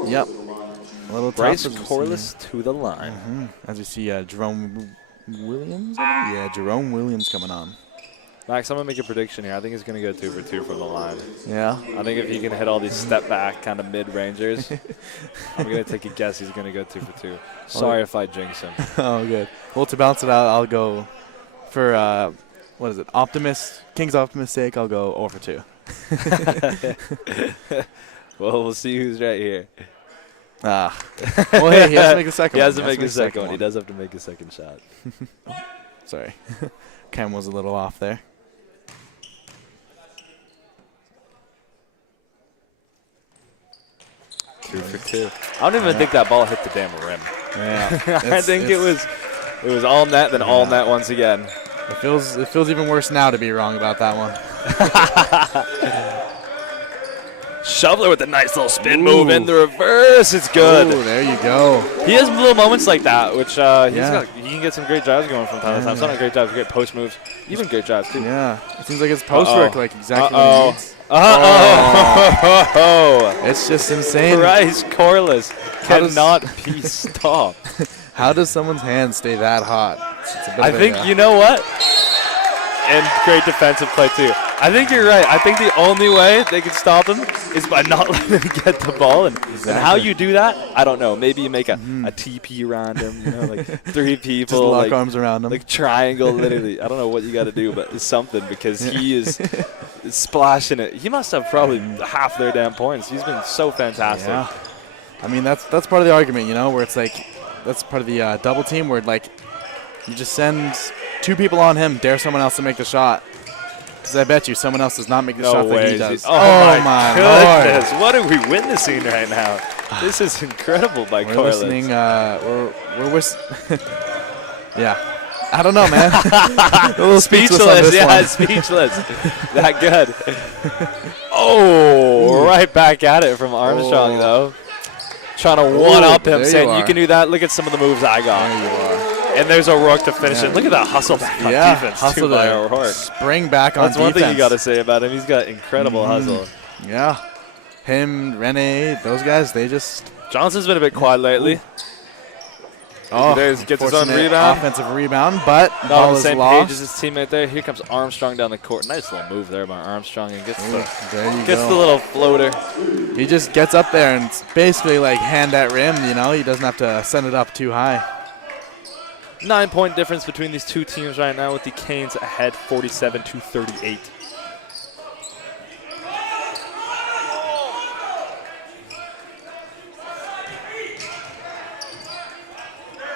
yep. A little Bryce Corliss to the line. As we see Jerome Williams. Yeah, Jerome Williams coming on. Max, I'm going to make a prediction here. I think he's going to go 2 for 2 from the line. Yeah? I think if he can hit all these step-back kind of mid-rangers, I'm going to take a guess he's going to go 2 for 2. Sorry if I jinx him. Oh, good. Well, to balance it out, I'll go for, King's Optimist's sake, I'll go 0 for 2. Well, we'll see who's right here. Well, hey, he has to make the second one. He has to make the second one. He does have to make a second shot. Sorry. Cam was a little off there. Two for two. I don't even think that ball hit the damn rim. Yeah. I think it was all net, then all net once again. It feels even worse now to be wrong about that one. Shoveler with a nice little spin move in the reverse. It's good. Ooh, there you go. He has little moments like that, which he can get some great drives going from time to time. It's not great drives, great post moves, even great drives too. Yeah, it seems like his post work like exactly what he needs. It's just insane. Bryce Corliss cannot be stopped. How does someone's hand stay that hot? I think, you know what? And great defensive play, too. I think you're right. I think the only way they can stop him is by not letting him get the ball. And how you do that, I don't know. Maybe you make a TP around him, you know, like 3 people. Just lock arms around him. Like triangle, literally. I don't know what you got to do, but it's something because he is splashing it. He must have probably half their damn points. He's been so fantastic. Yeah. I mean, that's part of the argument, you know, where it's like that's part of the double team where, like, you just send 2 people on him, dare someone else to make the shot. Because I bet you someone else does not make the shot that he does. Oh my goodness. Lord. What are we witnessing right now? This is incredible by Corliss. We're listening. Yeah. I don't know, man. A little speechless. Yeah, speechless. That good. Oh, right back at it from Armstrong, though. Trying to one-up him, saying, you can do that. Look at some of the moves I got. There you are. And there's O'Rourke to finish it. Look at that hustle back on defense, hustle too, by O'Rourke. Spring back on defense. That's one thing you got to say about him. He's got incredible hustle. Yeah. Him, Rene, those guys, they just... Johnson's been a bit quiet lately. Ooh. Oh, gets his own rebound. Offensive rebound, but not ball on the is same lost. page as his teammate there. Here comes Armstrong down the court. Nice little move there by Armstrong and gets the little floater. He just gets up there and it's basically like hand at rim, you know. He doesn't have to send it up too high. 9-point difference between these two teams right now with the Canes ahead 47-38.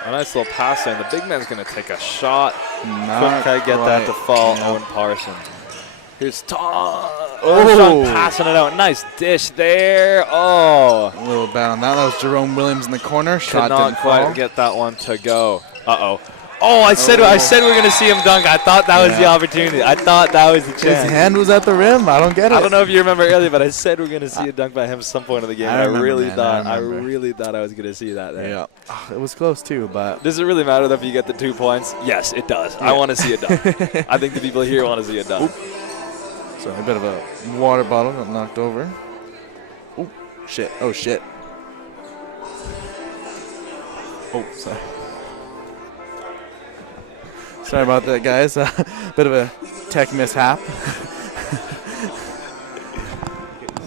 A nice little pass there, and the big man's going to take a shot. Couldn't quite get that to fall. Owen Parsons. Here's Tom. Armstrong passing it out. Nice dish there. Oh. A little bad on that. That was Jerome Williams in the corner. Shot didn't didn't fall. quite get that one to go. Uh-oh. Oh, I said we were going to see him dunk. I thought that was the opportunity. I thought that was the chance. His hand was at the rim. I don't get it. I don't know if you remember earlier, but I said we are going to see a dunk by him at some point in the game. I really thought I was going to see that there. Yeah. It was close too, but does it really matter though if you get the 2 points? Yes, it does. Yeah. I want to see a dunk. I think the people here want to see a dunk. So a bit of a water bottle got knocked over. Oh, shit. Oh, shit. Oh, sorry. Sorry about that, guys. Bit of a tech mishap.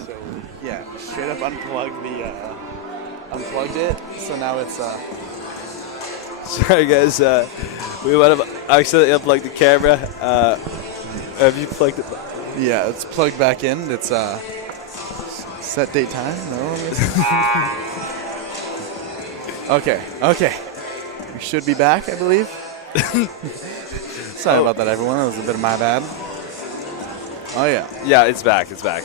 So, yeah, straight up unplugged it. So now it's Sorry, guys. We might have accidentally unplugged the camera. Have you plugged it? Yeah, it's plugged back in. It's set date time. No. Okay. We should be back, I believe. Sorry about that, everyone. That was a bit of my bad. Oh, yeah. Yeah, it's back. All right.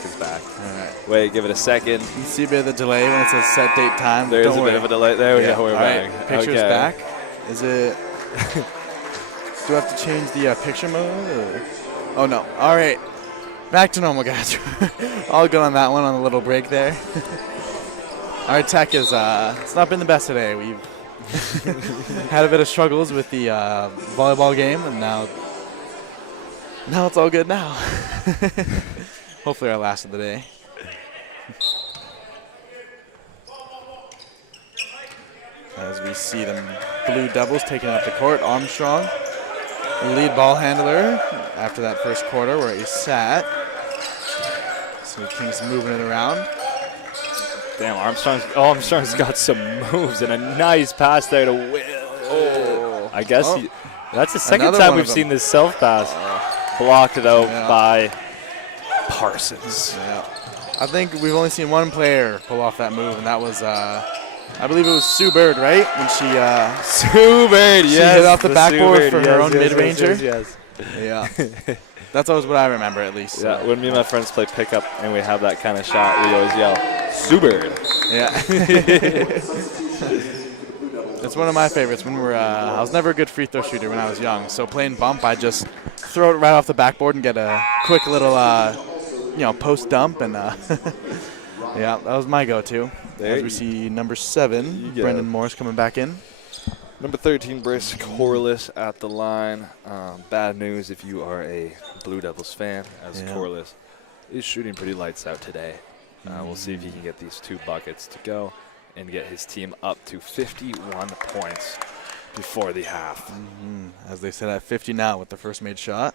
Wait, give it a second. You see a bit of the delay when it says set date time. There is a bit of a delay. There we go. We're back. Right. Picture's back. Is it... Do I have to change the picture mode? Or? Oh, no. All right. Back to normal, guys. All good on that one on a little break there. Our tech is... it's not been the best today. We've had a bit of struggles with the volleyball game, and now it's all good now. Hopefully our last of the day. As we see them Blue Devils taking up the court, Armstrong, lead ball handler after that first quarter where he sat. So Kings moving it around. Damn, Armstrong's got some moves and a nice pass there to Will. Oh. I guess that's the second time we've seen this self pass. Blocked though by Parsons. Yeah. I think we've only seen one player pull off that move, and that was I believe it was Sue Bird, right? When she Sue Bird, she yes. hit off the backboard Sue Bird, for yes, her own yes, mid-ranger. Yes. Yeah. That's always what I remember, at least. So. Yeah, when me and my friends play pickup and we have that kind of shot, we always yell, Sue Bird. Yeah. It's one of my favorites. When we're, I was never a good free throw shooter when I was young, so playing bump, I just throw it right off the backboard and get a quick little, post dump, and yeah, that was my go-to. As we see number 7, Brendan Morris coming back in. Number 13, Brice Corliss at the line. Bad news if you are a Blue Devils fan, as Corliss is shooting pretty lights out today. We'll see if he can get these 2 buckets to go and get his team up to 51 points before the half. As they sit at 50 now with the first made shot.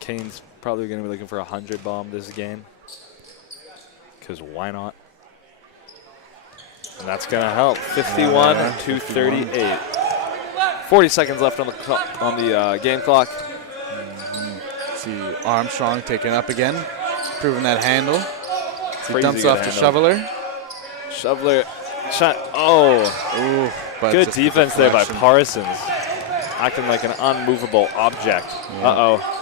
Kane's probably going to be looking for a 100 bomb this game, because why not? And that's going to help. 51 to 38. 40 seconds left on the game clock. See Armstrong taking up again, proving that handle. He dumps off to Shoveler. Shot. Oh. Ooh, but good defense there by Parsons. Acting like an unmovable object. Uh-oh.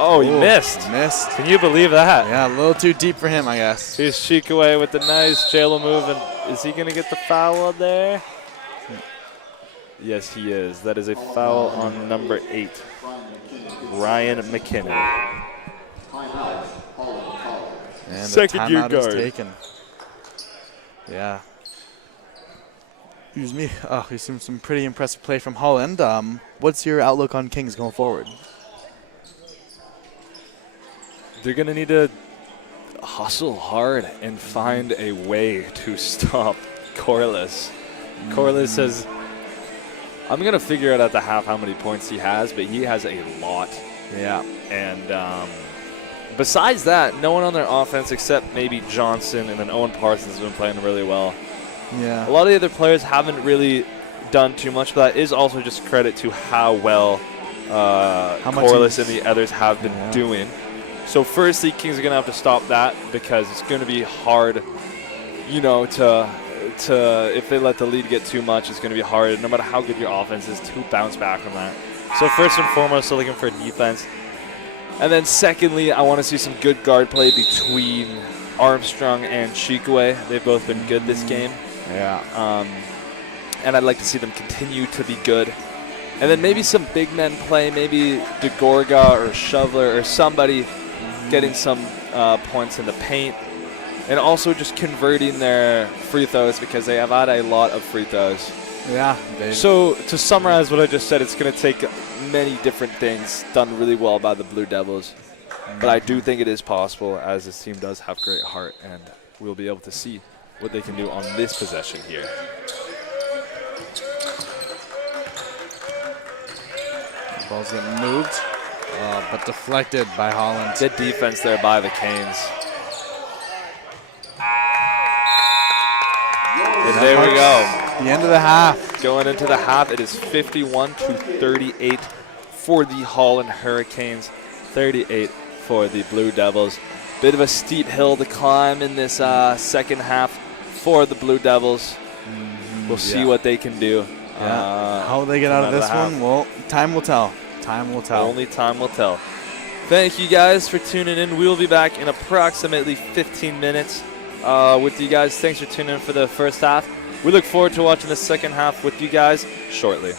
Oh, he missed. Missed. Can you believe that? Yeah, a little too deep for him, I guess. Here's Shikaway with the nice Jalo move, and is he going to get the foul there? Yes, he is. That is a foul on number 8, Ryan McKinnon. And second year guard is taken. Yeah. Excuse me. Oh, we've seen some pretty impressive play from Holland. What's your outlook on Kings going forward? They're going to need to hustle hard and find a way to stop Corliss. Corliss says, I'm going to figure out at the half how many points he has, but he has a lot. Yeah. And besides that, no one on their offense except maybe Johnson, and then Owen Parsons has been playing really well. Yeah. A lot of the other players haven't really done too much, but that is also just credit to how well Corliss and the others have been doing. So firstly, Kings are going to have to stop that, because it's going to be hard, to if they let the lead get too much, it's going to be hard, no matter how good your offense is, to bounce back from that. So first and foremost, they're looking for defense. And then secondly, I want to see some good guard play between Armstrong and Shikaway. They've both been good this game. Yeah. And I'd like to see them continue to be good. And then maybe some big men play, maybe DeGorga or Shoveler or somebody getting some points in the paint. And also just converting their free throws, because they have had a lot of free throws. Yeah. So to summarize what I just said, it's going to take many different things done really well by the Blue Devils. But I do think it is possible, as this team does have great heart, and we'll be able to see what they can do on this possession here. The ball's getting moved, but deflected by Holland. Good defense there by the Canes. And there we go. The end of the half. Going into the half, it is 51 to 38 for the Holland Hurricanes, 38 for the Blue Devils. Bit of a steep hill to climb in this second half for the Blue Devils. We'll see what they can do. How will they get out of this one? Well, time will tell. Time will tell. Only time will tell. Thank you guys for tuning in. We will be back in approximately 15 minutes with you guys. Thanks for tuning in for the first half. We look forward to watching the second half with you guys shortly.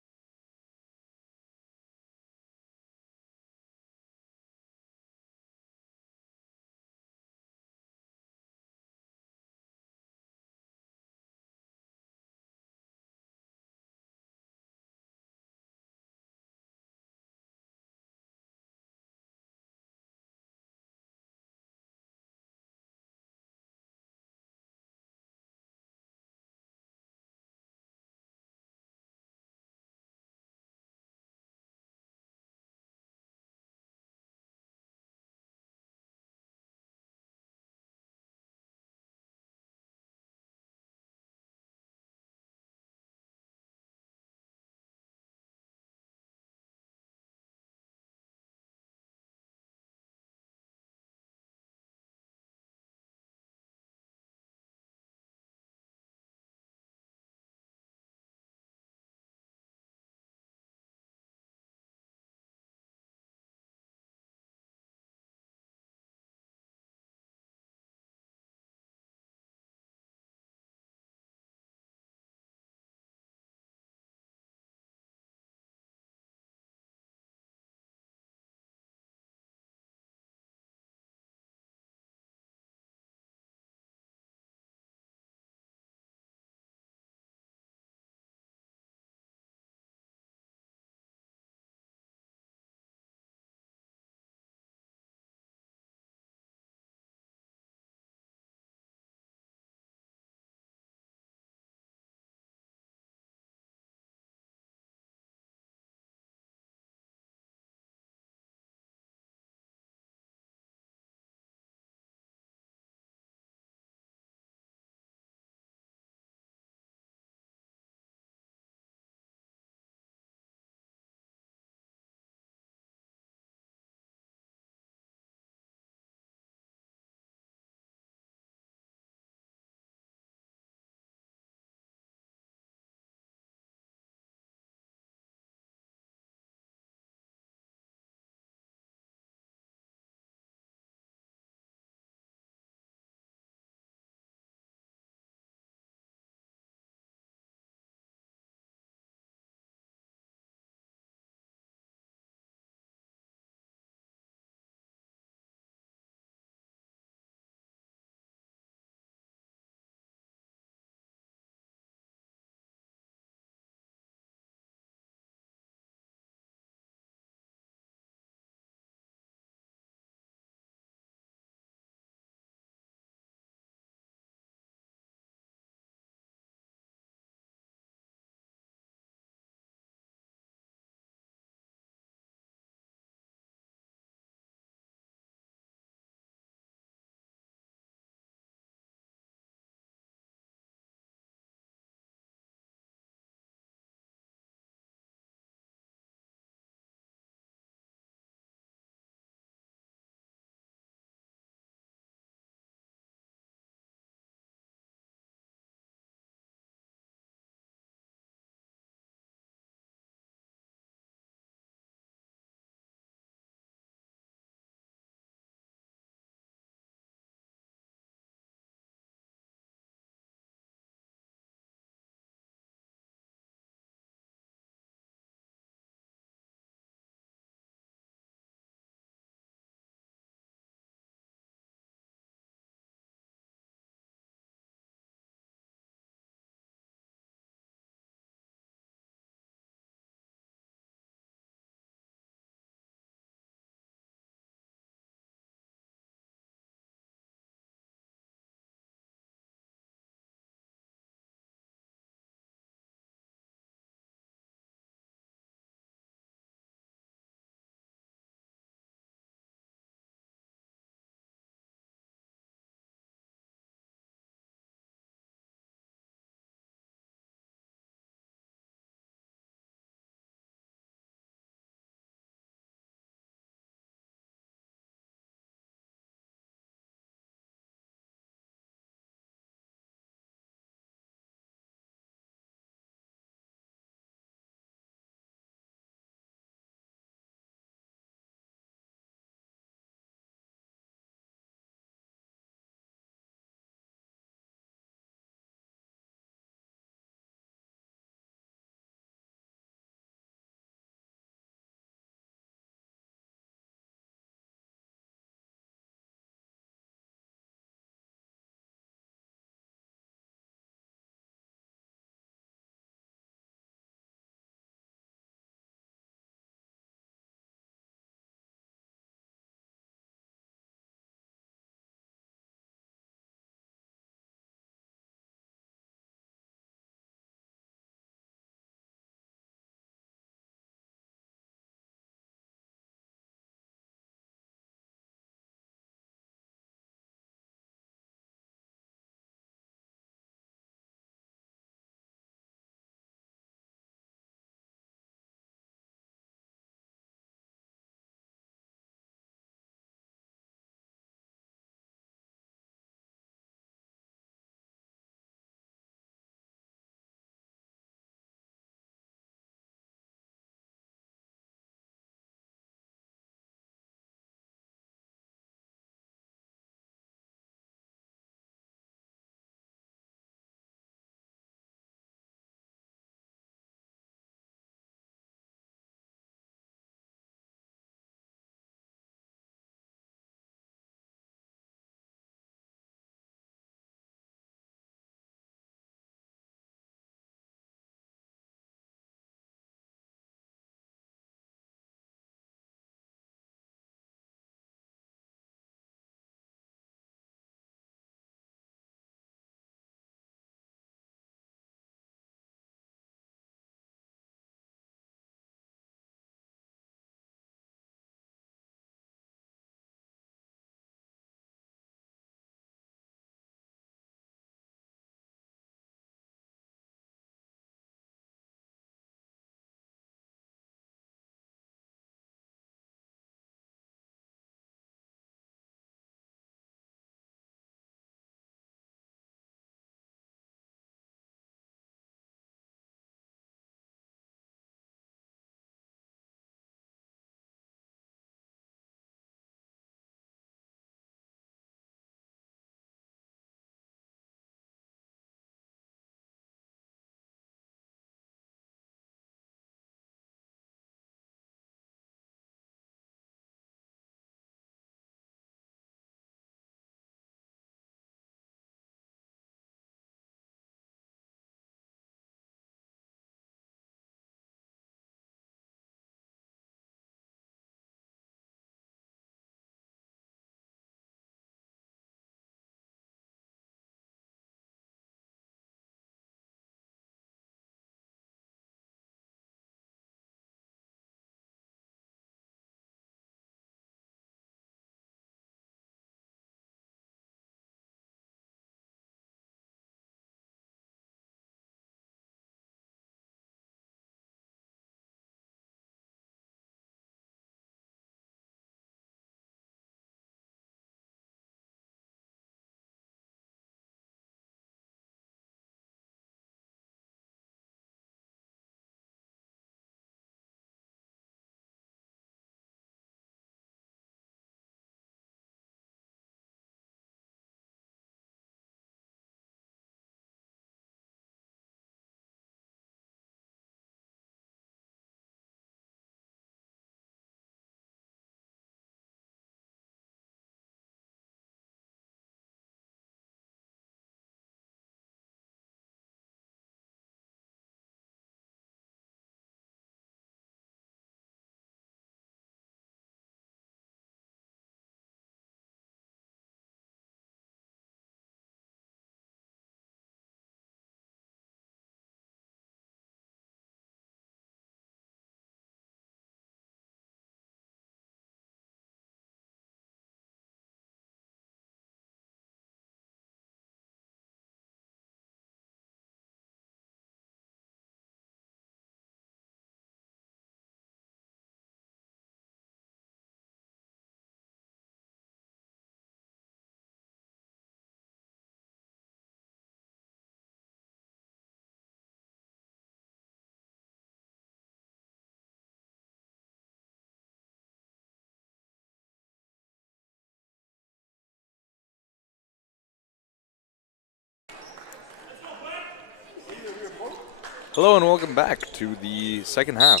Hello and welcome back to the second half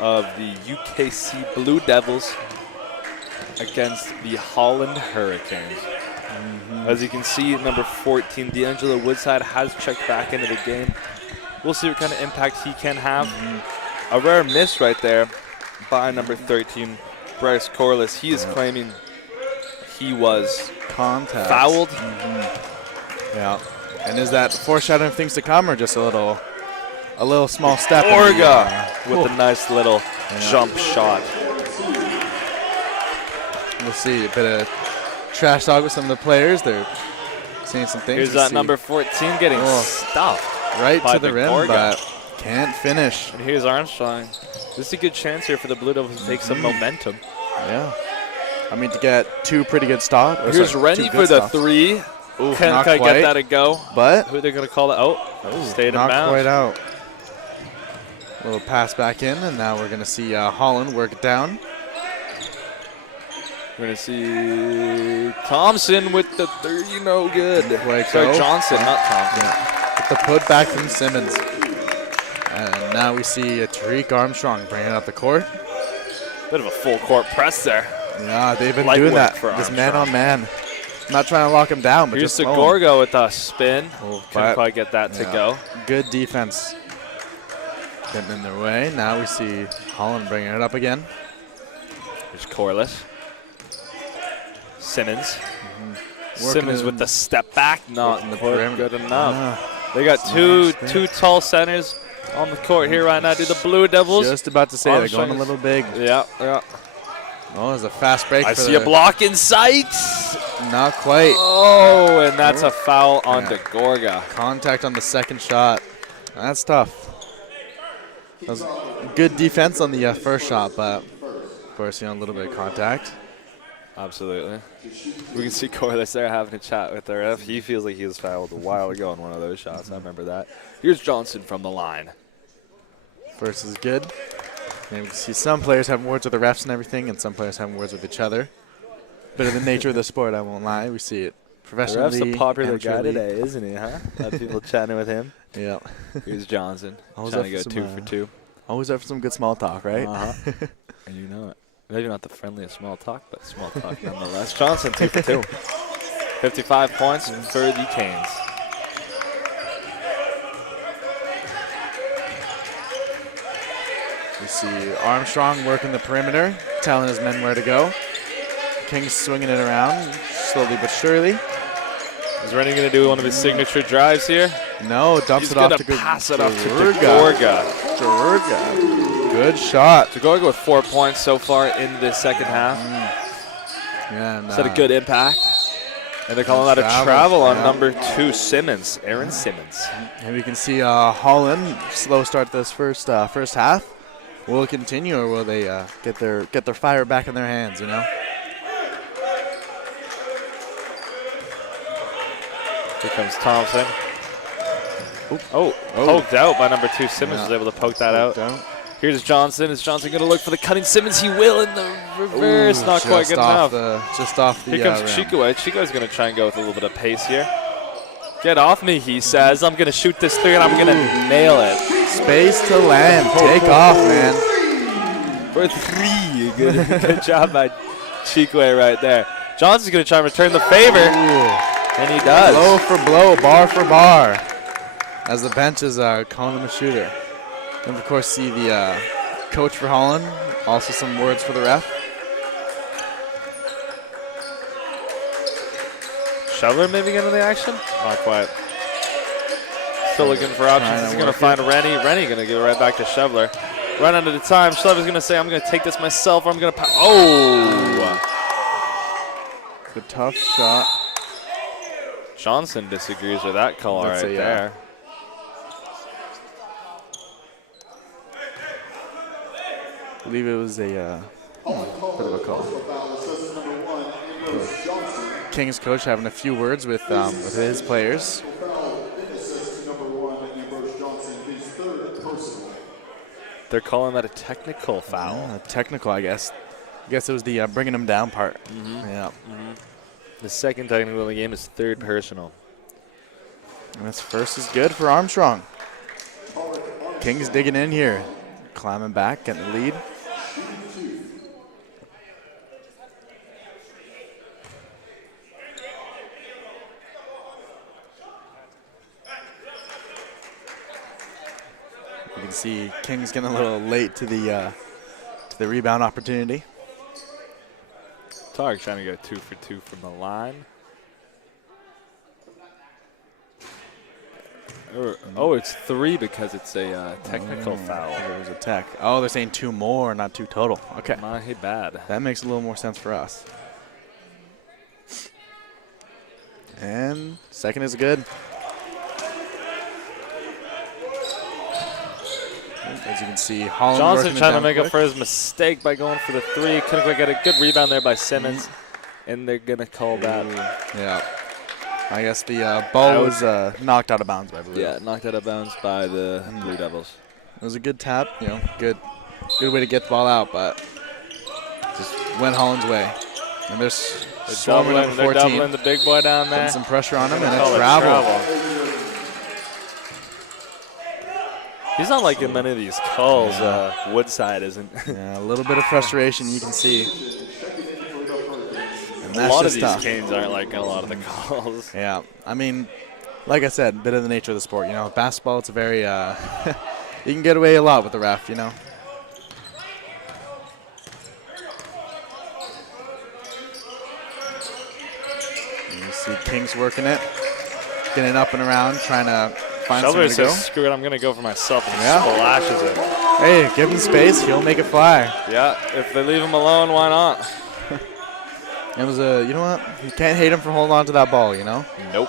of the UKC Blue Devils against the Holland Hurricanes. As you can see, number 14, D'Angelo Woodside, has checked back into the game. We'll see what kind of impact he can have. A rare miss right there by number 13, Bryce Corliss. He is claiming he was fouled. Yeah. And is that foreshadowing things to come, or just a little small step? Gorga with a nice little jump shot. We'll see a bit of trash talk with some of the players. They're saying some things. Here's that number 14 getting stuffed right to the rim, Gorga. but can't finish. And here's Armstrong. This is a good chance here for the Blue Devils to take some momentum. Yeah. I mean, to get two pretty good stops. Here's Rennie for the three. Ooh, Can't not quite quite get that to go. But who are they going to call it? Oh, stayed in bounds. Not quite out. Little pass back in, and now we're going to see Holland work it down. We're going to see Thompson with the 30, no good. Sorry, Johnson, not Thompson. Yeah. With the put back from Simmons. And now we see Tariq Armstrong bringing up the court. Bit of a full court press there. Yeah, they've been doing that. Just man on man. Not trying to lock him down, but here's just Gorga with a spin. Couldn't But quite get that to go. Good defense. Getting in their way. Now we see Holland bringing it up again. Here's Corliss. Simmons. Simmons with the step back. Not good enough. They got two tall centers on the court here right now. Do the Blue Devils. Just about to say they're going a little big. Yeah. Oh, there's a fast break. I see a block in sight. Not quite. Oh, and that's a foul on Gorga. Contact on the second shot. That's tough. That was good defense on the first shot, but of course, a little bit of contact. Absolutely. We can see Corliss there having a chat with the ref. He feels like he was fouled a while ago in one of those shots. I remember that. Here's Johnson from the line. First is good. And we can see some players having words with the refs and everything, and some players having words with each other. Bit of the nature of the sport, I won't lie. We see it professionally. The ref's a popular guy today, isn't he, huh? A lot of people chatting with him. Yeah. Here's Johnson. Trying to go 2 for 2. Always up for some good small talk, right? And you know it. Maybe not the friendliest small talk, but small talk nonetheless. Johnson, 2 for 2. 55 points for the Canes. We see Armstrong working the perimeter, telling his men where to go. Kings swinging it around, slowly but surely. Is Rennie going to do one of his signature drives here? No, dumps it off to pass it up to Gorga. Good shot. Gorga with 4 points so far in the second half. Yeah, It's had a good impact. And they're calling that a travel on number 2, Simmons, Aaron Simmons. And we can see Holland slow start this first half. Will it continue, or will they get their fire back in their hands? Here comes Thompson. Poked out by number 2. Simmons was able to poke that out. Here's Johnson. Is Johnson going to look for the cutting Simmons? He will in the reverse. Not quite good enough. Just off the Here comes Chikwe. Chikwe's going to try and go with a little bit of pace here. Get off me, he says. I'm going to shoot this 3, and I'm going to nail it. Space to land. Take off, man. For 3. Good job by Chikwe right there. Johnson's going to try and return the favor. And he does. Blow for blow, bar for bar. As the bench is calling him a shooter. And of course, see the coach for Holland. Also some words for the ref. Shoveler maybe getting the action? Not quite. Still looking for options. He's going to find Rennie. Rennie going to give it right back to Shoveler. Right under the time. Shoveler's going to say, I'm going to take this myself. Or I'm going to pass. Oh! Good tough shot. Johnson disagrees with that call right there. I believe it was a bit of a call. Kings coach having a few words with his players. They're calling that a technical foul. Technical, I guess. I guess it was the bringing him down part. The second technical in the game is third personal. And this first is good for Armstrong. Kings digging in here. Climbing back, getting the lead. You can see Kings getting a little late to the rebound opportunity. Tarek trying to go 2 for 2 from the line. Oh, it's 3 because it's a technical foul. There was a tech. Oh, they're saying 2 more, not 2 total. Okay. My bad. That makes a little more sense for us. And second is good. As you can see, Holland Johnson trying to make quick. up for his mistake by going for the 3. Couldn't quite get a good rebound there by Simmons. And they're going to call that. Yeah. I guess the ball was knocked out of bounds by Blue. Yeah, knocked out of bounds by the Blue Devils. It was a good tap, good way to get the ball out, but just went Holland's way. And there's Stormer number 14. They're doubling the big boy down there. Putting some pressure on him, and it's travel. He's not like in many of these calls. Woodside isn't. Yeah, a little bit of frustration you can see. And a lot of these games aren't like a lot of the calls. Yeah, I mean, like I said, a bit of the nature of the sport. Basketball, it's a very, you can get away a lot with the ref, You see Kings working it, getting up and around, trying to find somewhere to go. Says, screw it, I'm going to go for myself, and splashes it. Hey, give him space, he'll make it fly. Yeah, if they leave him alone, why not? It was you know what? You can't hate him for holding on to that ball, Nope. Ooh.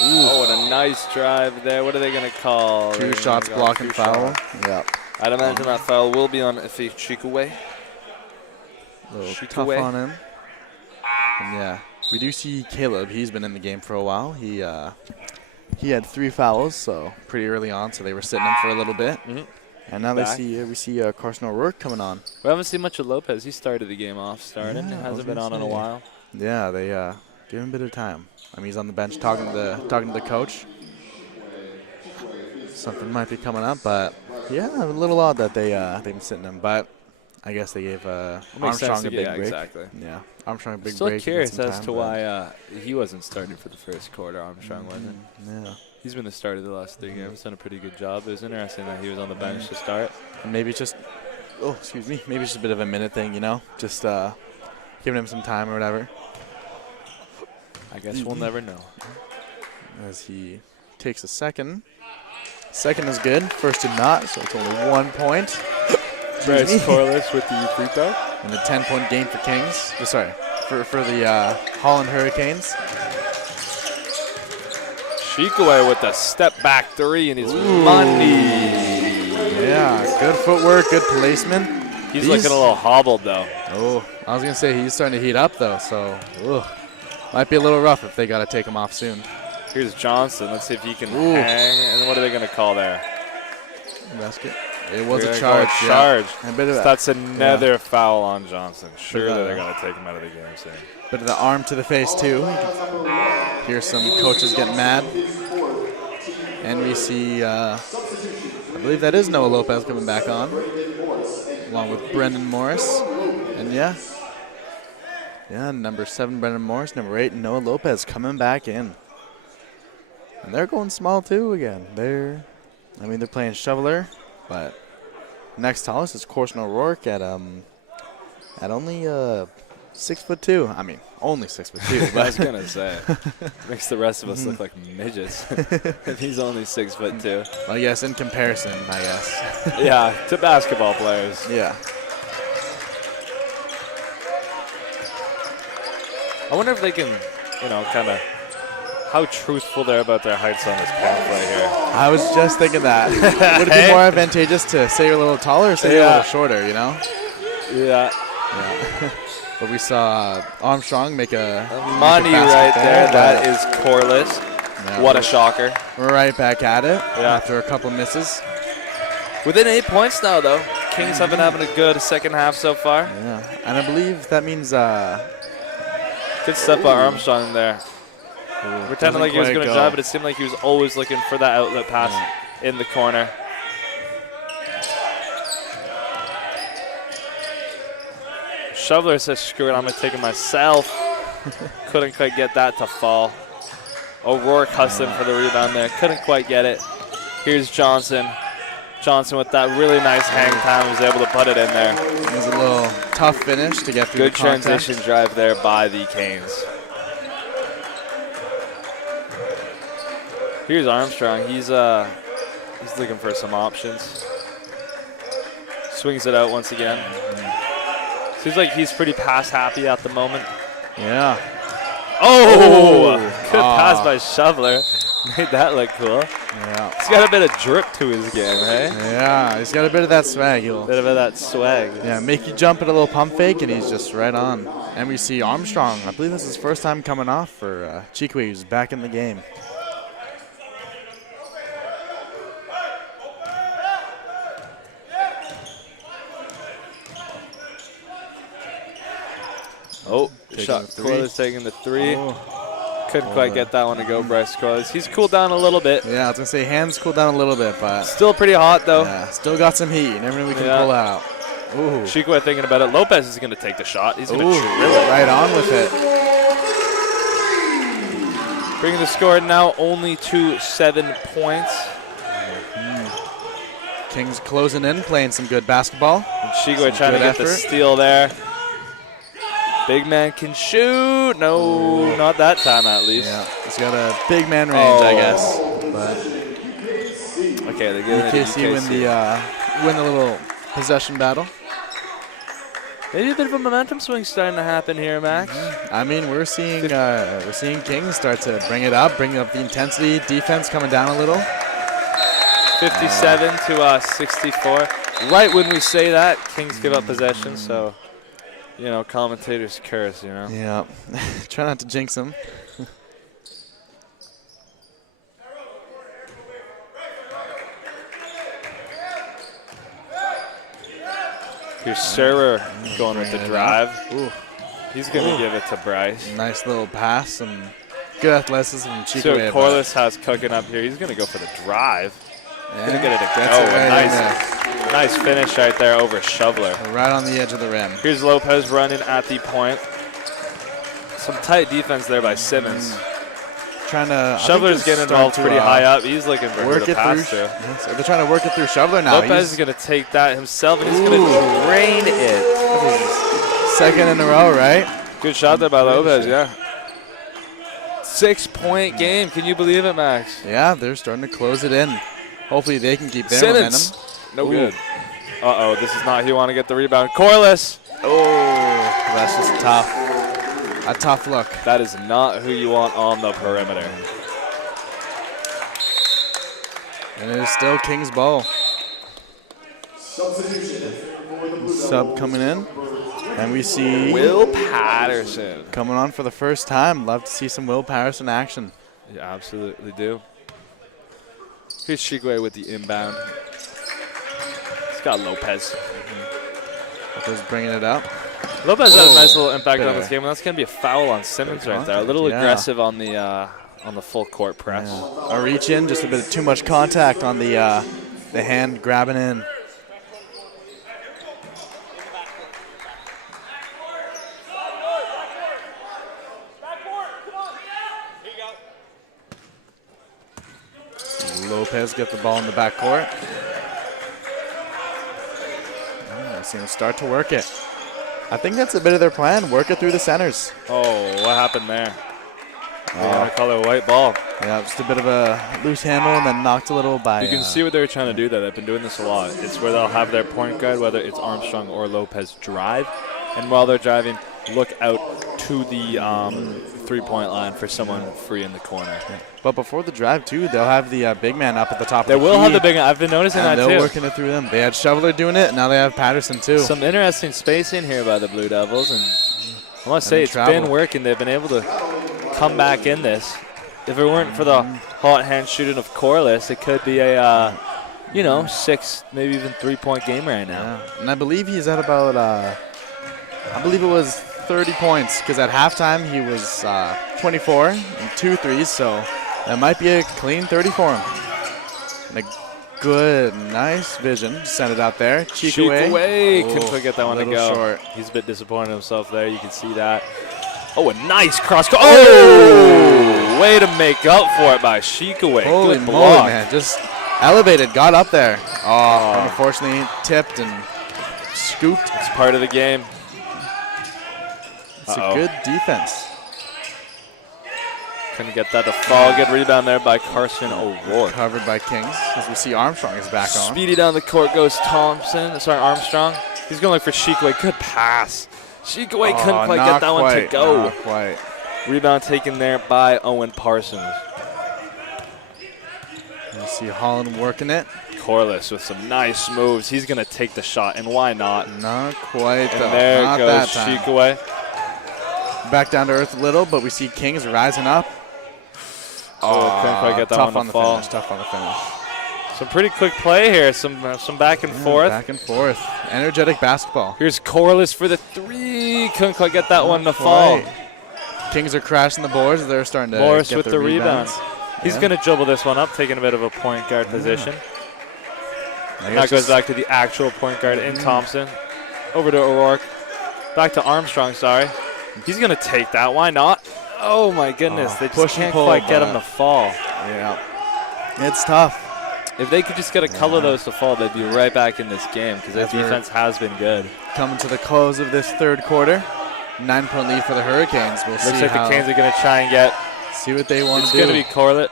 Oh, what a nice drive there. What are they going to call? 2 shots, block, and foul. Yeah. I'd imagine that foul will be on Ife Chikwe. A little tough on him. And yeah, we do see Caleb. He's been in the game for a while. He had 3 fouls, so pretty early on. So they were sitting him for a little bit. Mm-hmm. And now we see Carson O'Rourke coming on. We haven't seen much of Lopez. He started the game off, starting. Yeah, hasn't been on in a while. Yeah, they give him a bit of time. I mean, he's on the bench talking to the coach. Something might be coming up, but yeah, a little odd that they've been sitting him. But I guess they gave Armstrong a big break. Exactly. Yeah, Armstrong a big Still break. Still curious as to why he wasn't starting for the first quarter. Armstrong wasn't. Yeah. He's been the starter the last 3 games. Done a pretty good job. It was interesting that he was on the bench to start. And maybe it's just, maybe it's just a bit of a minute thing, just giving him some time or whatever. I guess we'll never know. As he takes a second. Second is good. First did not, so it's only 1 point. Bryce Corliss with the free throw. And a 10-point game for Kings. For the Holland Hurricanes. Chikwe with the step-back 3, and he's money. Yeah, good footwork, good placement. He's looking a little hobbled, though. Oh, I was going to say he's starting to heat up, though, so might be a little rough if they got to take him off soon. Here's Johnson. Let's see if he can hang. And what are they going to call there? Basket. It was a charge. Charge. Yeah. A bit of that's another foul on Johnson. Surely they're going to take him out of the game soon. Bit of the arm to the face, too. Hear some coaches getting mad. And we see, I believe that is Noah Lopez coming back on, along with Brendan Morris. And yeah, number 7, Brendan Morris. Number 8, Noah Lopez coming back in. And they're going small, too, again. They're playing shoveler, but next tallest is Carson O'Rourke at only 6'2". I mean, only 6'2". I was gonna say, makes the rest of us look like midgets. If he's only 6'2". Well, yes, in comparison, I guess. Yeah, to basketball players. Yeah. I wonder if they can, kind of how truthful they're about their heights on this pamphlet here. I was just thinking that. Would it be more advantageous to say you're a little taller or say you're a little shorter, Yeah. But we saw Armstrong make a money right there. That is Corliss. Yeah, what a shocker. Right back at it after a couple misses. Within 8 points now, though. Kings have been having a good second half so far. Yeah, and I believe that means good stuff by Armstrong there. Pretended like he was going to drive, but it seemed like he was always looking for that outlet pass in the corner. Shoveler says, screw it, I'm going to take it myself. Couldn't quite get that to fall. O'Rourke hustling for the rebound there. Couldn't quite get it. Here's Johnson. Johnson with that really nice hang time was able to put it in there. It was a little tough finish to get through. Good transition drive there by the Canes. Here's Armstrong. He's looking for some options. Swings it out once again. Seems like he's pretty pass happy at the moment. Yeah. Oh! Good pass by Shoveler. Made that look cool. Yeah. He's got a bit of drip to his game, right? Yeah, he's got a bit of that swag. Bit of that swag. Yeah, make you jump at a little pump fake, and he's just right on. And we see Armstrong. I believe this is his first time coming off for Chikwe, who's back in the game. Oh, shot. Corliss taking the three. Couldn't quite get that one to go, Bryce Corliss. He's cooled down a little bit. Yeah, I was going to say hands cooled down a little bit, but still pretty hot, though. Yeah, still got some heat. Never knew we can pull out. Ooh. Chikwe thinking about it. Lopez is going to take the shot. He's going to drill it. Right on with it. Bringing the score now only to 7 points. Kings closing in, playing some good basketball. And Chikwe trying to get the steal there. Big man can shoot. No, not that time at least. Yeah, he's got a big man range, I guess. But okay, they're giving UKC win the little possession battle. Maybe a bit of a momentum swing starting to happen here, Max. I mean, we're seeing Kings start to bring up the intensity. Defense coming down a little. 57 to 64. Right when we say that, Kings give up possession. So, you know, commentators curse. You know. Yeah. Try not to jinx them. Here's Server going with the drive. Ooh. He's going to give it to Bryce. Nice little pass. Some good athleticism from Chikwe. So Corliss has cooking up here. He's going to go for the drive. Yeah. Going to get it to go. Nice finish right there over Shoveler. Right on the edge of the rim. Here's Lopez running at the point. Some tight defense there by Simmons. Trying to. Shoveler's getting involved pretty high up. He's looking for work the pass through. They're trying to work it through Shoveler now. Lopez is going to take that himself, and he's going to drain it. Second in a row, right? Good shot there by Lopez, yeah. 6-point game. Can you believe it, Max? Yeah, they're starting to close it in. Hopefully they can keep their Simmons. momentum. No good. Uh-oh, this is not how you want to get the rebound. Corliss. Oh, that's just tough. A tough look. That is not who you want on the perimeter. And it is still Kings ball. Sub coming in. And we see Will Patterson coming on for the first time. Love to see some Will Patterson action. You absolutely do. Here's Chikwe with the inbound. He's got Lopez. Lopez bringing it up. Lopez had a nice little impact on this game, and that's going to be a foul on Simmons right there. A little aggressive on the full court press. A reach in, just a bit of too much contact on the hand grabbing in. Lopez get the ball in the backcourt. I see him start to work it. I think that's a bit of their plan. Work it through the centers. Oh, what happened there? They're going to call it a white ball. Yeah, just a bit of a loose handle and then knocked a little by. You can see what they were trying to do there. They've been doing this a lot. It's where they'll have their point guard, whether it's Armstrong or Lopez, drive. And while they're driving, look out to the three-point line for someone free in the corner. Yeah. But before the drive, too, they'll have the big man up at the top they of the key. They will have the big man. I've been noticing that, too. They're working it through them. They had Shoveler doing it, and now they have Patterson, too. Some interesting spacing here by the Blue Devils. And I must say, it's been working. They've been able to come back in this. If it weren't for the hot hand shooting of Corliss, it could be a, 6, maybe even 3-point game right now. Yeah. And I believe he's at about, I believe it was 30 points because at halftime he was 24 and 2 threes, so that might be a clean 30 for him. And a good, nice vision. Send it out there. Cheek away. Couldn't quite get that one to go. Short. He's a bit disappointed in himself there. You can see that. Oh, a nice cross. Oh! Way to make up for it by Shikaway. Holy Good moly, block. man. Just elevated, got up there. Oh, unfortunately tipped and scooped. It's part of the game. It's a good defense. Couldn't get that to fall. Good rebound there by Carson O'Rourke. Covered by Kings. As we see Armstrong is back on. Speedy down the court goes Armstrong. He's going to look for Shikaway. Good pass. Shikaway couldn't quite get that one to go. Not quite. Rebound taken there by Owen Parsons. You see Holland working it. Corliss with some nice moves. He's going to take the shot, and why not? Not quite, though. And there not goes that time. Shikaway. Back down to earth a little, but we see Kings rising up. Couldn't quite get that tough one on to fall. Tough on the finish. Some pretty quick play here. Some back and forth. Back and forth. Energetic basketball. Here's Corliss for the three. Couldn't quite get that one to fall. Kings are crashing the boards. They're starting to Morris get with the rebound. He's going to dribble this one up, taking a bit of a point guard position. And that goes back to the actual point guard in Thompson. Over to O'Rourke. Back to Armstrong, sorry. He's going to take that. Why not? Oh, my goodness. They just can't quite get him to fall. Yeah. It's tough. If they could just get a couple of those to fall, they'd be right back in this game because their defense has been good. Coming to the close of this third quarter. 9-point lead for the Hurricanes. We'll see Looks like the Canes are going to try and see what they want to do. It's going to be Corlett.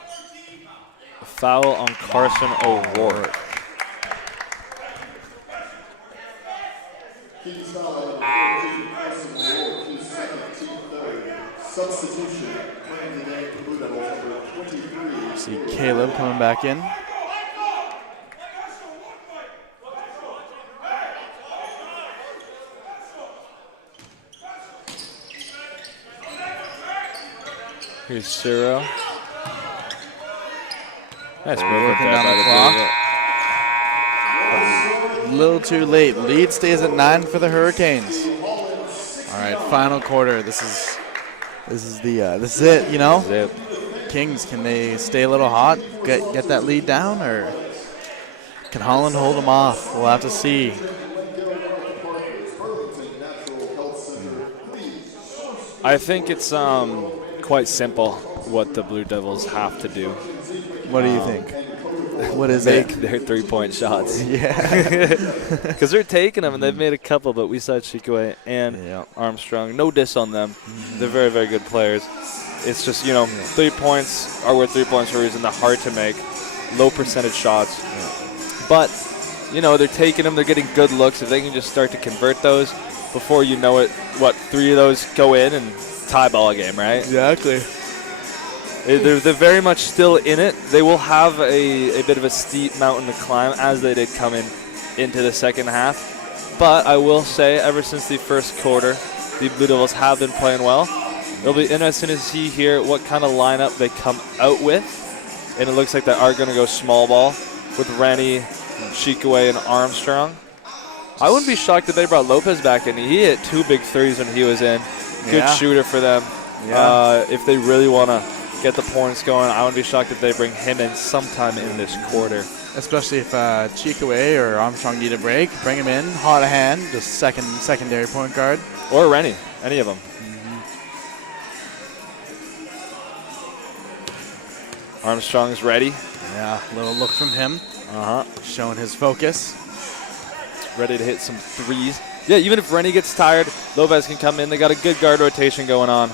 A foul on Carson O'Rourke. Substitution. See Caleb coming back in. Here's Ciro. Nice move. Working down the clock. A little too late. Lead stays at 9 for the Hurricanes. All right, final quarter. This is it. You know. This is it. Kings, can they stay a little hot, get that lead down, or can Holland hold them off? We'll have to see. I think it's quite simple what the Blue Devils have to do. What do you think? What is Make their three-point shots. Yeah. Because they're taking them, and they've made a couple, but we saw Shikaway and Armstrong. No diss on them. They're very, very good players. It's just, 3 points are worth 3 points for a reason. They're hard to make. Low percentage shots. But, they're taking them. They're getting good looks. If they can just start to convert those, before you know it, 3 of those go in and tie ball game, right? Exactly. They're very much still in it. They will have a bit of a steep mountain to climb as they did come into the second half. But I will say, ever since the first quarter, the Blue Devils have been playing well. It'll be interesting to see here what kind of lineup they come out with. And it looks like they are going to go small ball with Rennie, Shikaway, and Armstrong. I wouldn't be shocked if they brought Lopez back in. He hit 2 big threes when he was in. Good shooter for them. Yeah. If they really want to get the points going, I wouldn't be shocked if they bring him in sometime in this quarter. Especially if Chikaway or Armstrong need a break, bring him in, hot hand, just secondary point guard. Or Rennie, any of them. Armstrong's ready. Yeah, little look from him. Showing his focus. Ready to hit some threes. Yeah, even if Rennie gets tired, Lopez can come in. They got a good guard rotation going on.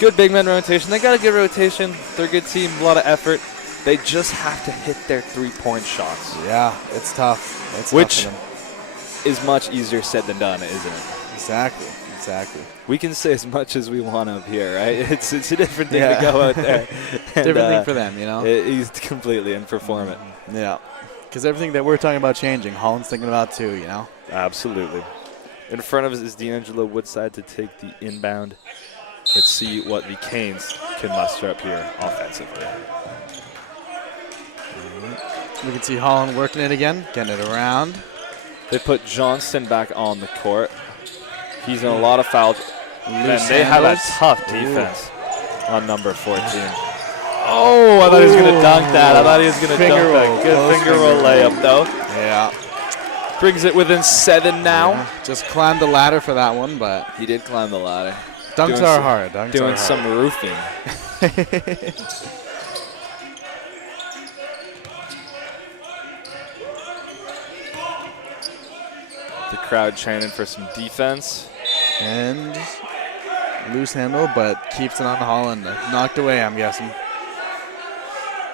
Good big man rotation. They got a good rotation. They're a good team, a lot of effort. They just have to hit their 3-point shots. Yeah, it's tough. Which is much easier said than done, isn't it? Exactly. We can say as much as we want up here, right? It's a different thing to go out there. Different thing for them, He's completely and perform it. Yeah. Because everything that we're talking about changing, Holland's thinking about too, Absolutely. In front of us is D'Angelo Woodside to take the inbound. Let's see what the Canes can muster up here offensively. We can see Holland working it again, getting it around. They put Johnston back on the court. He's in a lot of fouls. And they have a tough defense on number 14. Oh, I thought he was going to dunk that. I thought he was going to dunk that. Good finger roll layup, though. Yeah. Brings it within 7 now. Yeah. Just climbed the ladder for that one, but he did climb the ladder. Dunks are hard. Dunks doing are some hard. roofing. The crowd chanting for some defense. And loose handle, but keeps it on Holland. Knocked away, I'm guessing.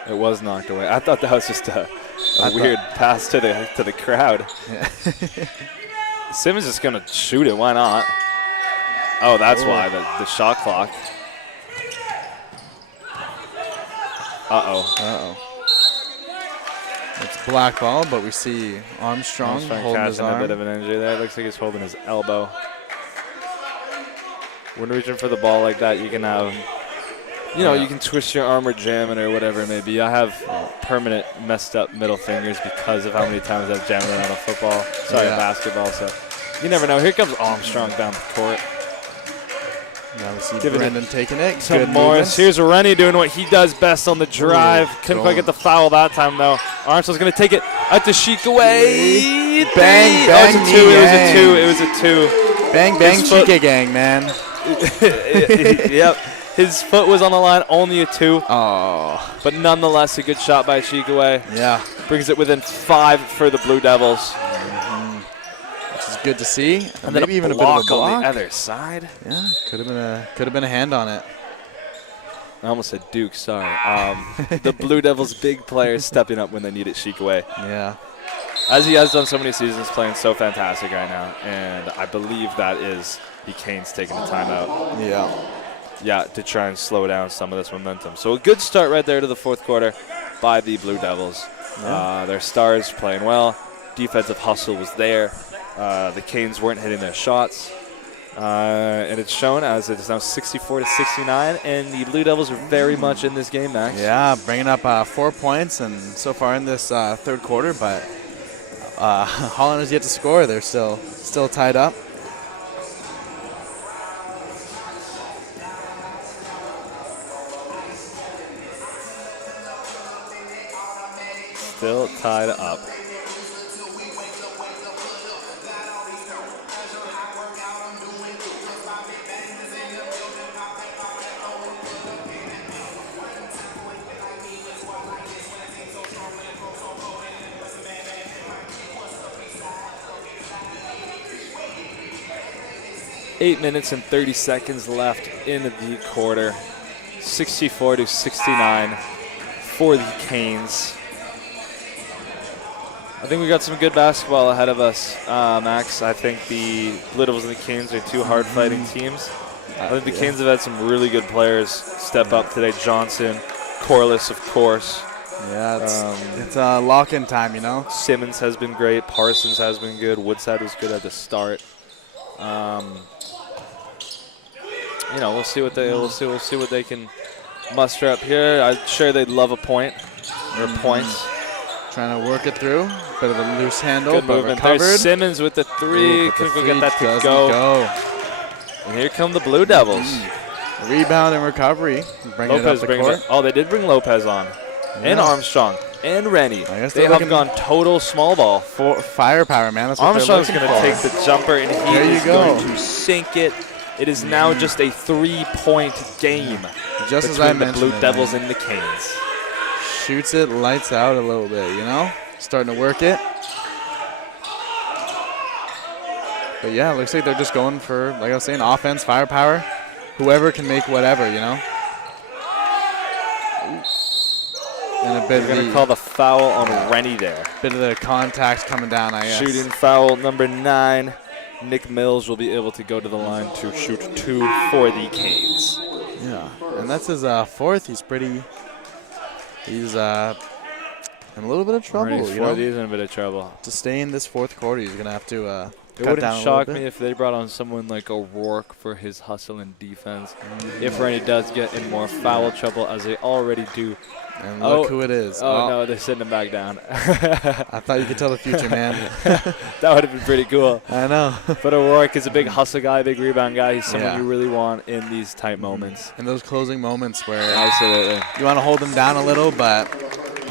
It was knocked away. I thought that was just a weird pass to the crowd. Yeah. Simmons is going to shoot it. Why not? Oh, that's why, the shot clock. Uh-oh. Uh-oh. It's black ball, but we see Armstrong holding his arm. A bit of an injury there. It looks like he's holding his elbow. When reaching for the ball like that, you can have, you know, you can twist your arm or jam it or whatever it may be. I have permanent messed up middle fingers because of how many times I've jammed around a football. Sorry, a basketball. So you never know. Here comes Armstrong down the court. Now we see Brendan taking it. Good Morris. Here's Rennie doing what he does best on the drive. Couldn't quite get the foul that time, though. Armstrong's going to take it out to Shikaway. Bang, bang, It was a two. Bang, bang, Chike gang, man. Yep. His foot was on the line, only a 2. Oh. But nonetheless, a good shot by Shikaway. Yeah. Brings it within 5 for the Blue Devils. Which is good to see. And maybe even a bit of a block on the other side. Yeah, could have been a hand on it. I almost said Duke, sorry. The Blue Devils' big players stepping up when they need it, Shikaway. Yeah. As he has done so many seasons, playing so fantastic right now. And I believe that is Kane's taking the timeout. Yeah. Yeah, to try and slow down some of this momentum. So a good start right there to the fourth quarter by the Blue Devils. Yeah. Their stars playing well. Defensive hustle was there. The Canes weren't hitting their shots. And it's shown as it is now 64-69, and the Blue Devils are very much in this game, Max. Yeah, bringing up 4 points and so far in this third quarter, but Holland has yet to score. They're still tied up. Still tied up. Eight minutes and 30 seconds left in the quarter. 64-69 for the Canes. I think we got some good basketball ahead of us, Max. I think the Blue Devils and the Canes are two hard-fighting teams. I think the Canes have had some really good players step up today. Johnson, Corliss, of course. Yeah, it's lock-in time, you know. Simmons has been great. Parsons has been good. Woodside was good at the start. You know, we'll see what they can muster up here. I'm sure they'd love a point or points. Trying to work it through. Bit of a loose handle, good but movement. recovered. There's Simmons with the 3. Couldn't go get that to go. And here come the Blue Devils. Rebound and recovery. Bringing Lopez it up the court. Oh, they did bring Lopez on. Yeah. And Armstrong. And Rennie. They have gone total small ball. For firepower, man. That's what Armstrong's going to take the jumper, and he is going to sink it. It is now just a 3-point game just as I mentioned, the Blue Devils and the Canes. Shoots it, lights out a little bit, you know? Starting to work it. But yeah, it looks like they're just going for, like I was saying, offense, firepower. Whoever can make whatever, you know? And a bit They're going to call the foul on Rennie there. Bit of the contact coming down, I guess. Shooting foul number 9. Nick Mills will be able to go to the line to shoot 2 for the Canes. Yeah, and that's his fourth. He's in a little bit of trouble. He's in a bit of trouble. To stay in this fourth quarter, he's going to have to cut down a little bit. It wouldn't shock me if they brought on someone like O'Rourke for his hustle and defense. If Rennie does get in more foul trouble, as they already do And look who it is. Oh, no, they're sending him back down. I thought you could tell the future, man. That would have been pretty cool. I know. But O'Rourke is a big hustle guy, big rebound guy. He's someone you really want in these tight moments. In those closing moments where Absolutely. you want to hold them down a little, but,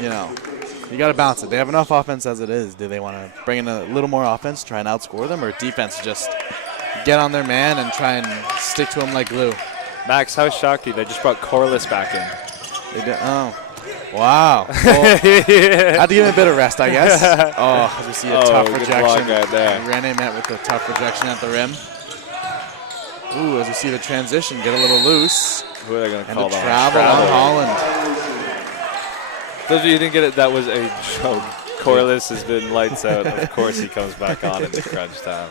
you know, you got to balance it. They have enough offense as it is. Do they want to bring in a little more offense, try and outscore them, or defense just get on their man and try and stick to him like glue? Max, how shocked are you? They just brought Corliss back in. They did. Oh. Wow. Well, had to give him a bit of rest, I guess. Oh, as we see a tough rejection. Right there. Rene met with a tough rejection at the rim. Ooh, as we see the transition get a little loose. Who are they going to call and that? Travel on Holland. Those of you who didn't get it, that was a joke. Corliss has been lights out. Of course he comes back on in the crunch time.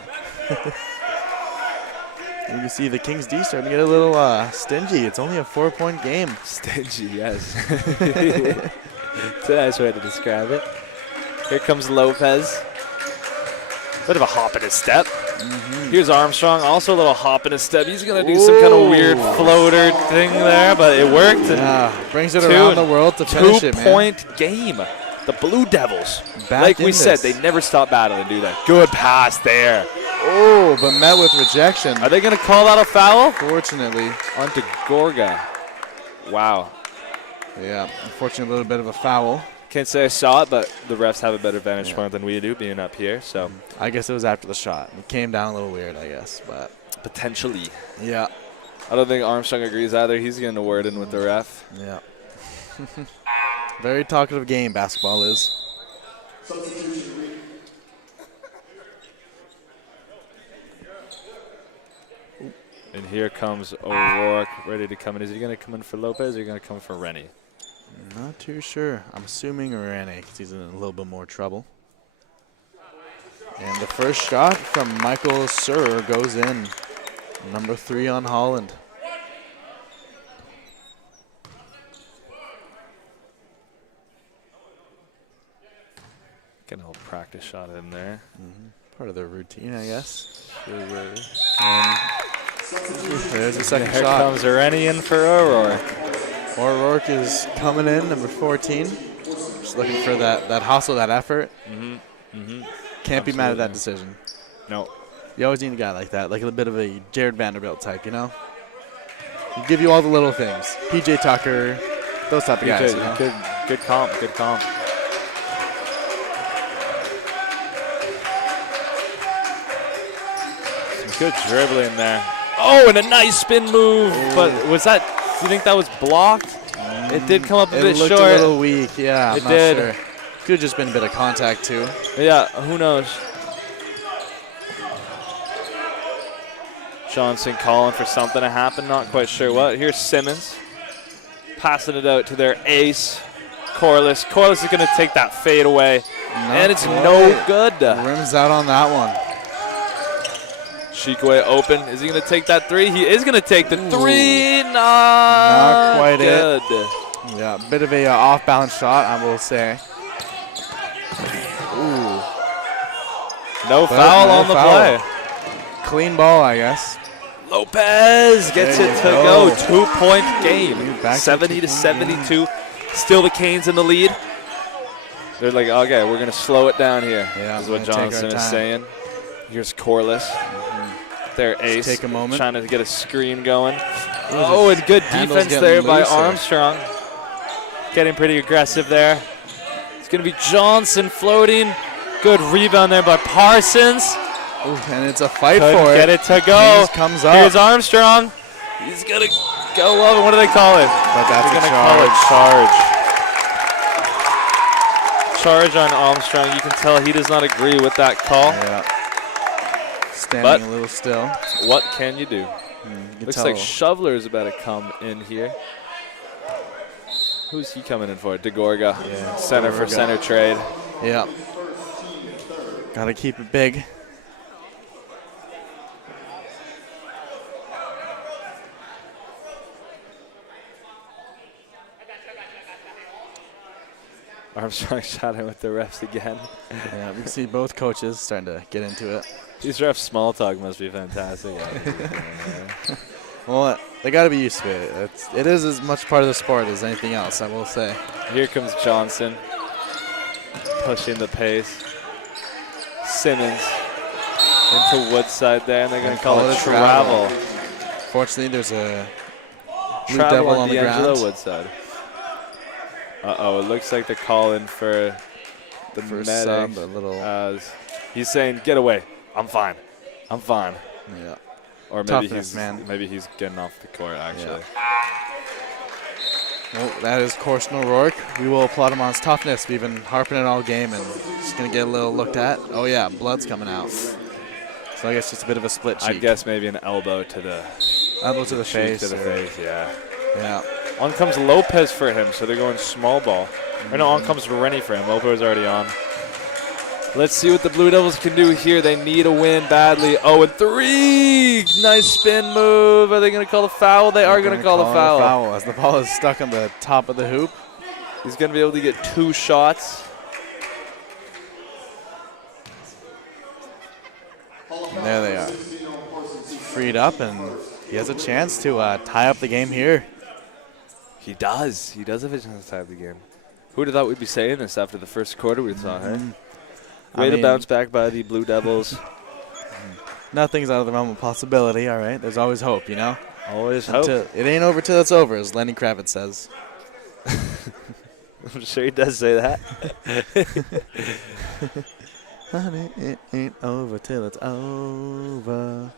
You can see the Kings D starting to get a little stingy. It's only a 4-point game. Stingy, yes. It's a nice way to describe it. Here comes Lopez. Bit of a hop in his step. Here's Armstrong, also a little hop in his step. He's going to do some kind of weird floater thing there, but it worked. Yeah, brings it around the world to finish it, man. 2-point game. The Blue Devils, like we said, they never stop battling, do that. Good pass there. Oh, but met with rejection. Are they going to call that a foul? Fortunately. Onto Gorga. Wow. Yeah, unfortunately a little bit of a foul. Can't say I saw it, but the refs have a better vantage point than we do, being up here. So I guess it was after the shot. It came down a little weird, I guess, but potentially. Yeah. I don't think Armstrong agrees either. He's getting a word in with the ref. Yeah. Very talkative game, basketball is. And here comes O'Rourke ready to come in. Is he going to come in for Lopez or is he going to come for Rennie? Not too sure. I'm assuming Rene because he's in a little bit more trouble. And the first shot from Michael Surr goes in. Number 3 on Holland. Getting a little practice shot in there. Part of their routine, I guess. Sure. And there's the second Here shot. comes Rennie in for O'Rourke. O'Rourke is coming in, number 14. Just looking for that hustle, that effort. Can't be mad at that decision. No. You always need a guy like that, like a bit of a Jared Vanderbilt type, you know? He'll give you all the little things. PJ Tucker, those type of guys. You know? Good comp, good comp. Some good dribbling there. Oh, and a nice spin move. But was that, do you think that was blocked? It did come up a bit short. It looked a little weak, yeah. It did. Sure. Could have just been a bit of contact, too. Yeah, who knows? Johnson calling for something to happen, not quite sure what. Here's Simmons passing it out to their ace, Corliss. Corliss is going to take that fade away, and it's no good. Rims out on that one. Shikwe open. Is he going to take that three? He is going to take the three. Not quite good. Yeah, bit of a off-balance shot, I will say. Ooh. No foul on the play. Clean ball, I guess. Lopez gets it to go. 2-point game. 70-72. Still the Canes in the lead. They're like, okay, we're going to slow it down here. Yeah, is what Johnson is saying. Here's Corliss. Their ace. Take a moment. Trying to get a screen going. Oh, and good defense there by Armstrong. Getting pretty aggressive there. It's going to be Johnson floating. Good rebound there by Parsons. Ooh, and it's a fight for it. Get it to go. Kings comes up. Here's Armstrong. He's going to go up. What do they call it? But that's They're going to call it charge. Charge on Armstrong. You can tell he does not agree with that call. Yeah. Standing a little still. What can you do? Looks like Shoveler is about to come in here. Who's he coming in for? DeGorga. Yeah, center for center trade. Yeah. Got to keep it big. Armstrong shot in with the refs again. Yeah, we can see both coaches starting to get into it. These refs' small talk must be fantastic. Well, They got to be used to it. It is as much part of the sport as anything else, I will say. Here comes Johnson, pushing the pace. Simmons into Woodside there, and they're going to call it travel. Fortunately, there's a blue Travel devil on the D'Angelo ground. Woodside. Uh-oh, it looks like they're calling for the First medic. sub, a little. As he's saying, get away. I'm fine. I'm fine. Yeah. Or maybe Toughness, maybe he's getting off the court, actually. Well, that is Corson O'Rourke. We will applaud him on his toughness. We've been harping it all game, and just going to get a little looked at. Oh, yeah, blood's coming out. So I guess just a bit of a split cheek. I'd guess maybe an elbow to the face. To the face, yeah. Yeah. On comes Lopez for him, so they're going small ball. Or no, on comes Rennie for him. Lopez already on. Let's see what the Blue Devils can do here. They need a win badly. 0-3. Nice spin move. Are they going to call the foul? They are going to call the foul. As the ball is stuck on the top of the hoop. He's going to be able to get 2 shots. And there they are. Freed up, and he has a chance to tie up the game here. He does. He does have a chance to tie up the game. Who would have thought we'd be saying this after the first quarter we saw, hey? Way to bounce back by the Blue Devils. Nothing's out of the realm of possibility, all right? There's always hope, you know? Always hope. It ain't over till it's over, as Lenny Kravitz says. I'm sure he does say that. Honey, it ain't over till it's over.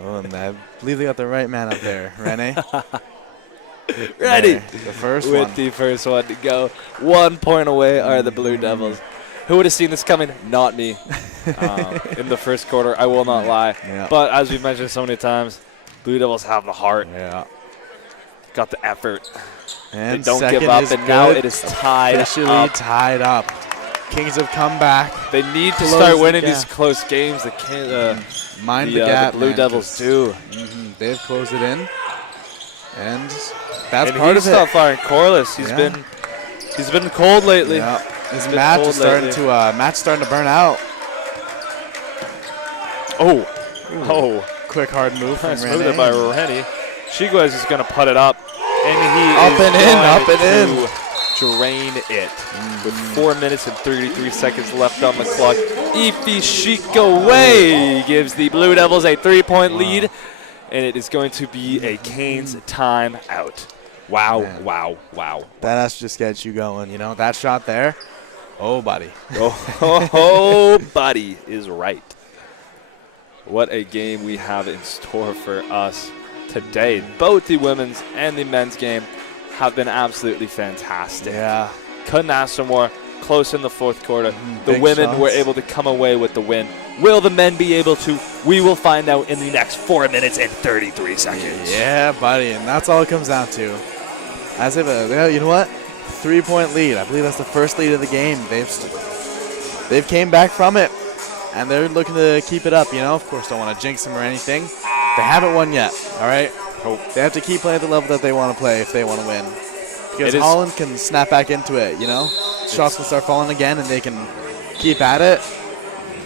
Oh, and I believe they got the right man up there, Rene. Ready. The first With one. the first one to go. 1 point away are the Blue Devils. Who would have seen this coming? Not me. In the first quarter, I will not lie. Yeah. But as we've mentioned so many times, Blue Devils have the heart. Yeah. Got the effort. And they don't second give up, is and now good. it is tied Officially up. tied up. Kings have come back. They need to Close start the winning gap. these close games. Mind the gap, the Blue man, Devils do. They've closed it in. And that's And part he's of it. stopped firing Corliss. He's been cold lately. Yeah. His been match cold is starting lately. starting to burn out. Oh. Quick hard move from Nice Rene. move there by Rennie. Shiguez is going to put it up. And he Up is and in, going up and to drain it. With 4 minutes and 33 seconds left on the clock. Ifishikaway gives the Blue Devils a 3-point lead. And it is going to be a Canes timeout. Wow, Man. wow. That has to just get you going, you know? That shot there. Oh, buddy. Oh, buddy is right. What a game we have in store for us today. Both the women's and the men's game have been absolutely fantastic. Yeah. Couldn't ask for more. Close in the fourth quarter. The Big women shots. were able to come away with the win. Will the men be able to? We will find out in the next 4 minutes and 33 seconds. Yeah, buddy. And that's all it comes down to. As if, you know what? 3-point lead. I believe that's the first lead of the game. They've came back from it, and they're looking to keep it up, you know? Of course, don't want to jinx them or anything. They haven't won yet, all right? They have to keep playing at the level that they want to play if they want to win. Because Holland can snap back into it, you know? Shots can start falling again, and they can keep at it.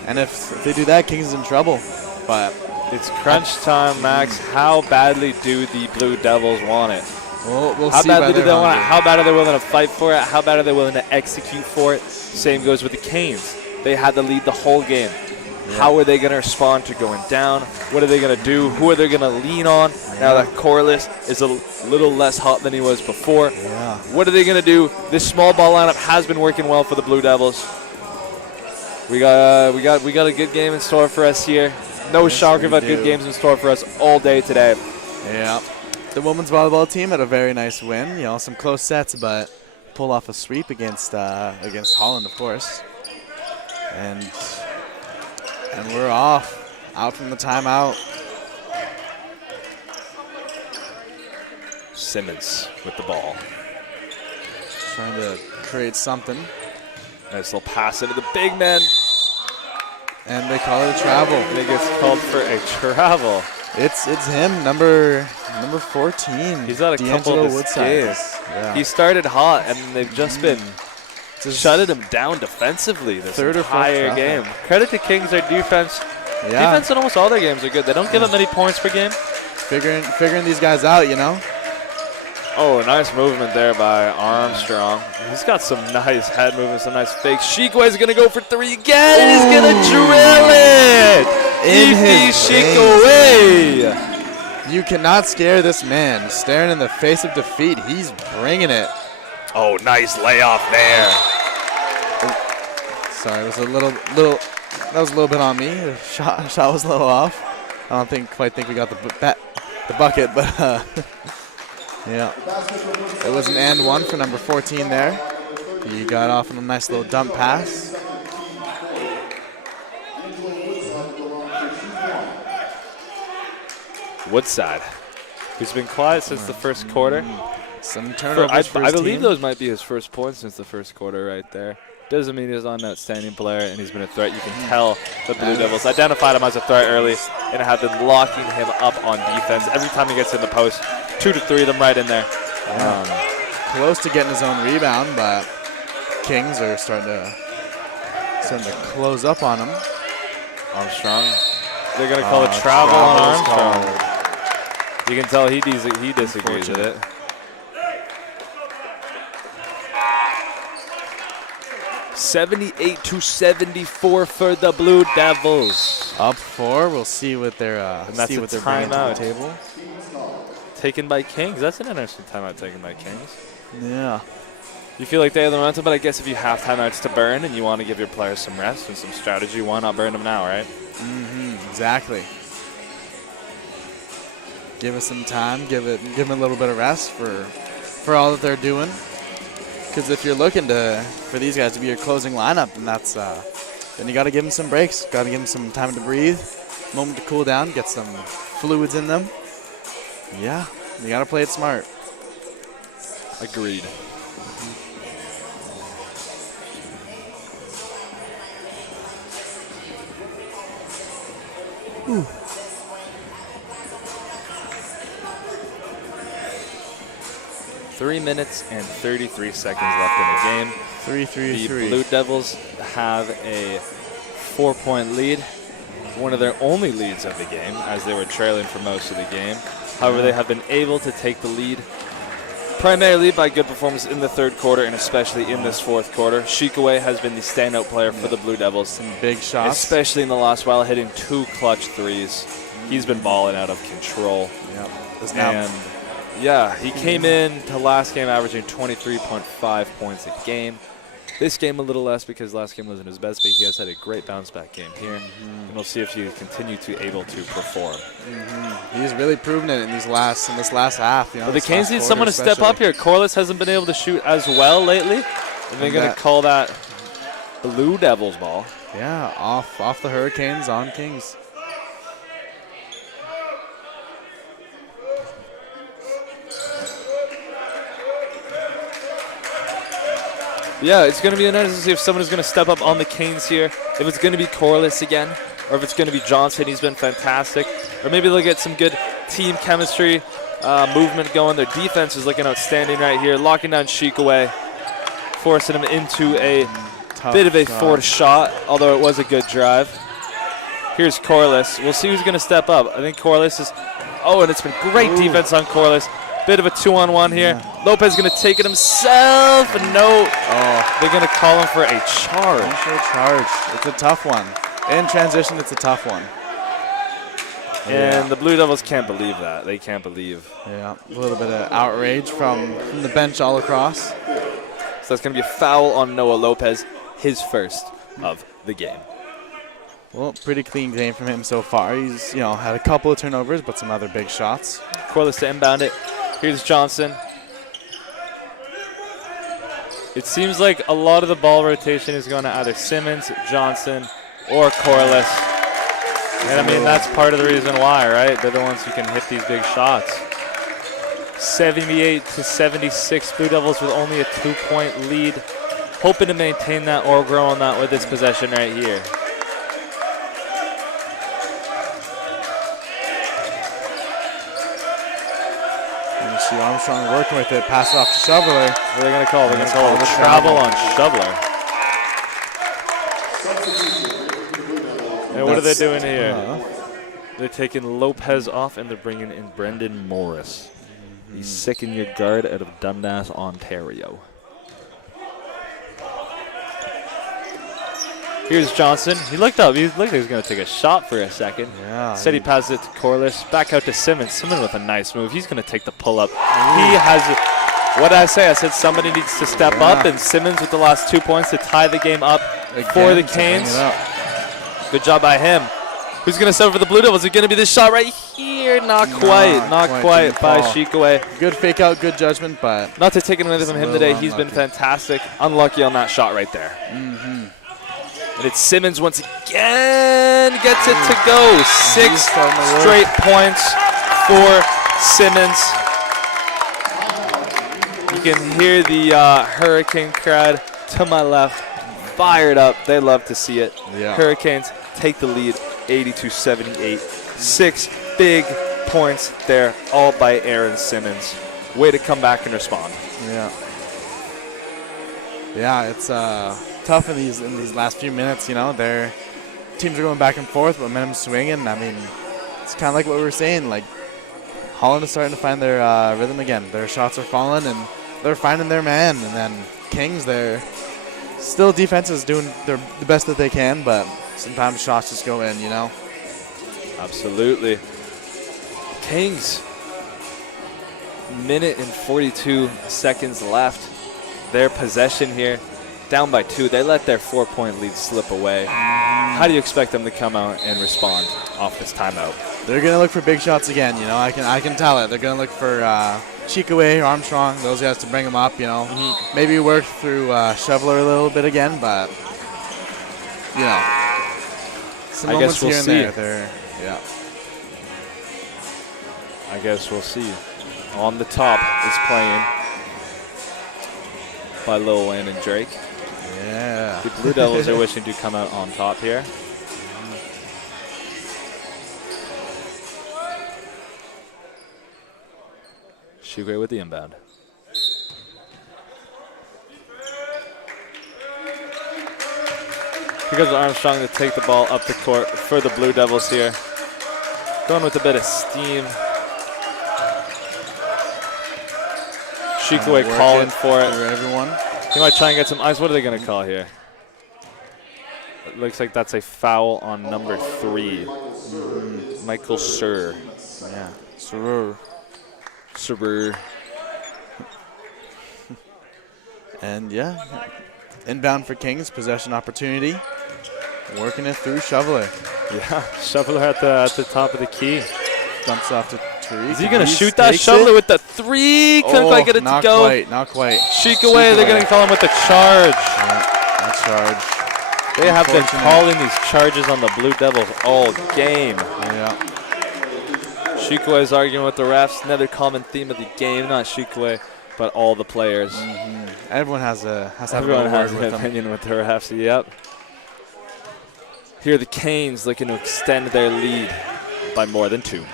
And if they do that, Kings is in trouble. But it's crunch time, Max. How badly do the Blue Devils want it? We'll How see. badly do they want it? How bad are they willing to fight for it? How bad are they willing to execute for it? Same goes with the Canes. They had to lead the whole game. Yeah. How are they going to respond to going down? What are they going to do? Who are they going to lean on now that Corliss is a little less hot than he was before? Yeah. What are they going to do? This small ball lineup has been working well for the Blue Devils. We got a good game in store for us here. No shocker about good games in store for us all day today. Yeah. The women's volleyball team had a very nice win. You know, some close sets, but pull off a sweep against Holland, of course. And we're out from the timeout. Simmons with the ball. Trying to create something. Nice little pass into the big man. And they call it a travel. I think it's called for a travel. It's him, number 14. He's had a couple of his games. Yeah. He started hot, and they've just been shutting him down defensively this entire game. Credit to Kings, their defense. Yeah. Defense in almost all their games are good. They don't give up many points per game, figuring these guys out, you know. Oh, nice movement there by Armstrong. He's got some nice head movement, some nice fakes. Shikoe's going to go for 3 again, and he's going to drill it! In his Shikoe! You cannot scare this man. Staring in the face of defeat, he's bringing it. Oh, nice layoff there. Sorry, it was a little. That was a little bit on me. The shot was a little off. I don't quite think we got the bucket, but yeah, it was an and one for number 14 there. He got off on a nice little dump pass. Woodside, who's been quiet since the first quarter. Some turnovers for I his believe team. those might be his first points since the first quarter right there. Doesn't mean he's not an outstanding player and he's been a threat. You can tell the Blue Devils identified him as a threat early and have been locking him up on defense. Every time he gets in the post, 2 to 3 of them right in there. Close to getting his own rebound, but Kings are starting to close up on him. Armstrong. They're going to call a travel on Armstrong. You can tell he disagrees with it. $78-74 for the Blue Devils. Up 4. We'll see what they're and that's see a what they're bringing to the timeout. table. Taken by Kings. That's an interesting timeout taken by Kings. Yeah. You feel like they have the momentum, but I guess if you have timeouts to burn and you want to give your players some rest and some strategy, why not burn them now, right? Exactly. Give us some time. Give them a little bit of rest for all that they're doing. Because if you're looking for these guys to be your closing lineup, then then you got to give them some breaks. Got to give them some time to breathe, moment to cool down, get some fluids in them. Yeah, you got to play it smart. Agreed. Ooh. 3 minutes and 33 seconds left in the game. 3-3-3. The Blue Devils have a 4-point lead, one of their only leads of the game, as they were trailing for most of the game. However, they have been able to take the lead primarily by good performance in the third quarter and especially in this fourth quarter. Shikoe has been the standout player for the Blue Devils. Some big shots. Especially in the last while, hitting 2 clutch threes. He's been balling out of control. Yep. And yeah, he came in to last game averaging 23.5 points a game. This game a little less because last game wasn't his best, but he has had a great bounce-back game here. And we'll see if he continue to able to perform. He's really proven it in this last half. You know, But the Canes need someone to step up here. Corliss hasn't been able to shoot as well lately. And they're going to call that Blue Devils ball. Yeah, off the Hurricanes on Kings. Yeah, it's going to be interesting to see if someone is going to step up on the Canes here. If it's going to be Corliss again, or if it's going to be Johnson. He's been fantastic. Or maybe they'll get some good team chemistry, movement going. Their defense is looking outstanding right here, locking down Shikoe, forcing him into a bit of a forced shot, although it was a good drive. Here's Corliss. We'll see who's going to step up. I think Corliss is... Oh, and it's been great defense on Corliss. Bit of a 2-on-1 here. Yeah. Lopez going to take it himself. No. Oh, they're going to call him for a charge. It's a tough one. In transition, it's a tough one. And the Blue Devils can't believe that. They can't believe. Yeah, a little bit of outrage from the bench all across. So that's going to be a foul on Noah Lopez, his first of the game. Well, pretty clean game from him so far. He's, had a couple of turnovers, but some other big shots. Corliss to inbound it. Here's Johnson. It seems like a lot of the ball rotation is going to either Simmons, Johnson, or Corliss. And I mean, that's part of the reason why, right? They're the ones who can hit these big shots. 78-76, Blue Devils with only a 2-point lead. Hoping to maintain that or grow on that with this possession right here. See Armstrong working with it, pass it off to Shoveler. What are they going to call? They're going to call it a travel on Shoveler. And what are they doing here? They're taking Lopez off, and they're bringing in Brendan Morris. He's second-year guard out of Dundas, Ontario. Here's Johnson. He looked up. He looked like he was going to take a shot for a second. Yeah. Said he passes it to Corliss. Back out to Simmons. Simmons with a nice move. He's going to take the pull-up. He has – what did I say? I said somebody needs to step up, and Simmons with the last 2 points to tie the game up for the Canes. Good job by him. Who's going to step for the Blue Devils? Is it going to be this shot right here? Not quite. Not quite by Shikaway. Good fake out, good judgment, but not to take it away from him today. He's been fantastic. Unlucky on that shot right there. And it's Simmons once again gets it to go. 6 straight points for Simmons. You can hear the Hurricane crowd to my left fired up. They love to see it. Yeah. Hurricanes take the lead 82-78. 6 big points there, all by Aaron Simmons. Way to come back and respond. Yeah. Yeah, it's tough in these last few minutes. You know, their teams are going back and forth, momentum swinging. I mean, it's kind of like what we were saying. Like Holland is starting to find their rhythm again. Their shots are falling, and they're finding their man. And then Kings, their still defense is doing the best that they can, but sometimes shots just go in. You know. Absolutely. Kings. Minute and 42 seconds left. Their possession here, down by 2. They let their 4-point lead slip away. How do you expect them to come out and respond off this timeout? They're gonna look for big shots again. You know, I can tell it. They're gonna look for Chikaway, Armstrong, those guys to bring them up. You know, maybe work through Shoveler a little bit again, but you know, some I guess we'll here see. And there. Yeah. I guess we'll see. On the top is playing by Lil Wayne and Drake. Yeah. The Blue Devils are wishing to come out on top here. Shugray with the inbound. Here goes Armstrong to take the ball up the court for the Blue Devils here. Going with a bit of steam. Shikaway calling for it. Everyone. He might try and get some ice. What are they going to call here? It looks like that's a foul on number 3. Michael Sir. Yeah. Sir. And yeah, inbound for Kings, possession opportunity. Working it through Shoveler. Yeah, Shoveler at the top of the key. Dumps off to Tariq. Is he going to shoot that? Shoveler with the 3. Couldn't quite get it to go. Not quite. Shikaway, they're going to call him with the charge. Yeah, a charge. They have been calling these charges on the Blue Devils all game. Yeah. Shikaway is arguing with the refs. Another common theme of the game, not Shikaway, but all the players. Everyone has an opinion with the refs. Yep. Here are the Canes looking to extend their lead by more than 2.